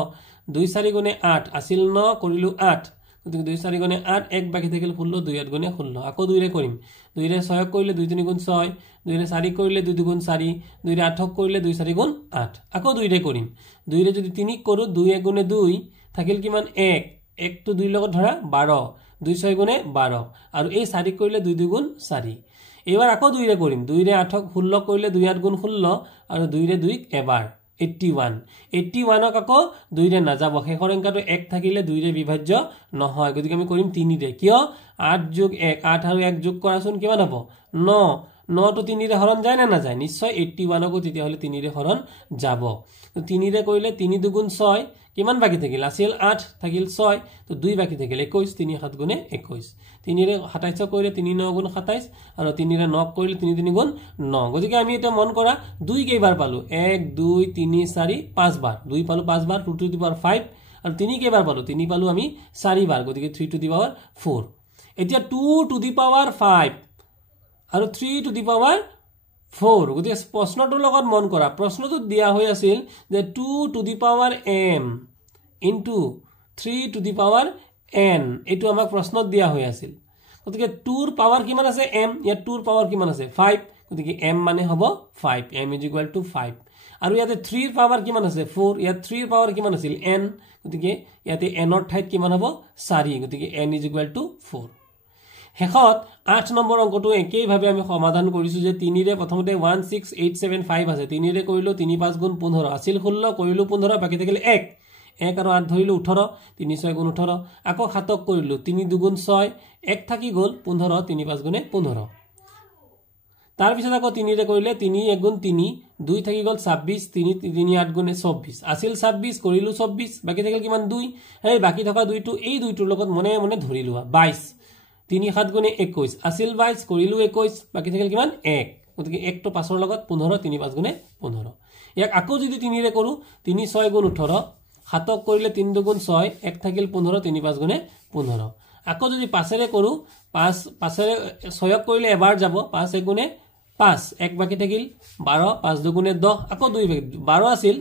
2 4 * 8 আছিল 9 কৰিলো 8 গতিকে 2 4 * 8 1 বাকি থাকিল 16 2 8 * 16 আকৌ 2 ৰে কৰিম 2 ৰে 6 কৰিলে 2 3 * 6 2 ৰে 4 কৰিলে 2 2 * 4 2 ৰে 8 কৰিলে 2 4 * 8 আকৌ 2 ৰে কৰিম 2 ৰে যদি 3 কৰো 2 1 * 2 থাকিল কিমান 1 1 টো 2 লগত ধৰা 12 2 6 * 12 আৰু এই 4 কৰিলে 2 2 * 4 এবাৰ আকৌ 2 ৰে কৰিম 2 ৰে 8 16 কৰিলে 2 8 * 16 আৰু 2 ৰে 2 এবাৰ 81 ক আকৌ 2 ৰে নাযাব শেষৰ সংখ্যাটো 1 থাকিলে 2 ৰে বিভাজ্য নহয় গতিকে আমি কৰিম 3 ৰে কিয় 8 + 1 8 আৰু 1 যোগ কৰাচোন কিমান হ'ব 9 9 তো 3 ৰে হৰণ যায় না নাযায় নিশ্চয় 81 কো তেতিয়া হলে 3 ৰে হৰণ যাব তো 3 ৰে কৰিলে 3 2 * 6 কিমান বাকি থাকিল আছিল 8 থাকিল 6 তো 2 বাকি থাকিল 21 3 7 * 21 3 ৰে 27 কৰিলে 3 9 * 27 আৰু 3 ৰে 9 কৰিলে 3 3 * 9 গতিকে আমি এটা মন কৰা 2 কেইবাৰ পালো 1 2 3 4 5 বাৰ 2 পালো 5 বাৰ 2 টু দি পাৱাৰ 5 আৰু 3 কেইবাৰ পালো 3 পালো আমি 4 বাৰ গতিকে 3 টু দি পাৱাৰ 4 এতিয়া 2 টু দি পাৱাৰ 5 আৰু 3 টু দি পাৱাৰ 4 গতিকে প্ৰশ্নটোৰ লগত মন কৰা প্ৰশ্নটোত দিয়া হৈ আছিল যে 2 to the power m into 3 to the power n এটো আমাক প্ৰশ্নত দিয়া হৈ আছিল গতিকে 2 ৰ পাৱাৰ কিমান আছে m ইয়াত 2 ৰ পাৱাৰ কিমান আছে 5 গতিকে m মানে হ'ব 5 m = 5 আৰু ইয়াতে 3 ৰ পাৱাৰ কিমান আছে 4 ইয়াত 3 ৰ পাৱাৰ কিমান আছিল n গতিকে ইয়াতে n ৰ ঠাইত কিমান হ'ব 4 গতিকে n = 4 শেষত 8 নম্বৰ অংকটো একেইভাৱে আমি সমাধান কৰিছো যে 3 ৰে প্ৰথমতে 16875 আছে 3 ৰে কৰিলো 3 5 গুণ 15 আছিল 16 কৰিলো 15 বাকি থাকিল 1 1 আৰু 8 ধৰিলো 18 3 6 গুণ 18 আকৌ 7ক কৰিলো 3 2 গুণ 6 1 থাকি গল 15 3 5 গুণে 15 তাৰ পিছত আকৌ 3 ৰে কৰিলে 3 1 গুণ 3 2 থাকি গল 26 3 3 8 গুণে 24 আছিল 26 কৰিলো 24 বাকি থাকিল কিমান 2 এই বাকি থকা 2টো এই 2টোৰ লগত মনে মনে ধৰিলো 22 3 7 গুণে 21 আছিল 22 কৰিলো 21 বাকি থাকিল কিমান 1 গতিকে 1 টো 5 ৰ লগত 15 3 5 গুণে 15 ইয়াক আকৌ যদি 3 ৰে কৰো 3 6 গুণ 18 7ক কৰিলে 3 2 গুণ 6 1 থাকিল 15 3 5 গুণে 15 আকৌ যদি 5 ৰে কৰো 5 ৰে 6ক কৰিলে এবাৰ যাব 5 1 গুণে 5 1 বাকি থাকিল 12 5 2 গুণে 10 আকৌ 2 12 আছিল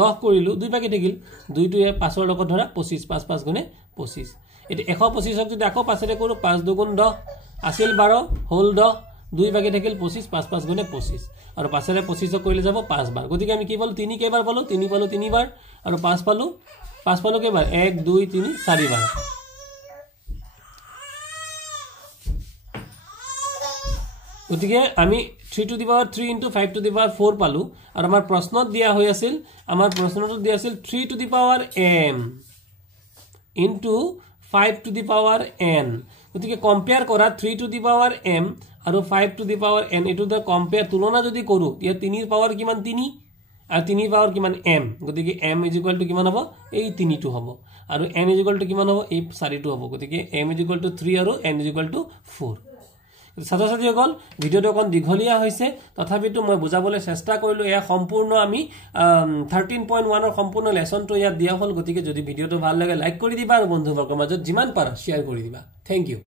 10 কৰিলো 2 বাকি থাকিল 2 টো 5 ৰ লগত ধৰা 25 5 5 গুণে 25 এটি 125 ক যদি আকৌ 5 ৰে কৰো 5 2 গুণ 10 আছিল 12 হল 10 2 বাকি থাকিল 25 5 5 গুণে 25 আৰু 5 ৰে 25 কৰিলে যাব 5 বাৰ গতিকে আমি কি পালো 3 কেইবাৰ পালো 3 পালো 3 বাৰ আৰু 5 পালো কেইবাৰ 1 2 3 4 বাৰ গতিকে আমি 3 to the power 3 into 5 to the power 4 পালো আৰু আমাৰ প্ৰশ্নত দিয়া হৈ আছিল 3 to the power m into 5 to the power n গতিকে কম্পেয়াৰ কৰা 3 to the power m আৰু 5 to the power n এটো দা কম্পেয়াৰ তুলনা যদি কৰো ইয়া 3 ৰ পাৱাৰ কিমান 3 আৰু 3 ৰ পাৱাৰ কিমান m গতিকে m = কিমান হ'ব এই 3 টো হ'ব আৰু n = কিমান হ'ব এই 4 টো হ'ব গতিকে m = 3 আৰু n = 4 ছাত্ৰ-ছাত্ৰীসকল ভিডিওটো অকন দীঘলীয়া হৈছে তথাপিতো মই বুজাবলৈ চেষ্টা কৰিলো এয়া সম্পূৰ্ণ আমি 13.1 ৰ সম্পূৰ্ণ লেসনটো ইয়াত দিয়া হল গতিকে যদি ভিডিওটো ভাল লাগে লাইক কৰি দিবা আৰু বন্ধুবৰ্গৰ মাজত যিমান পাৰা শেয়াৰ কৰি দিবা থ্যাংক ইউ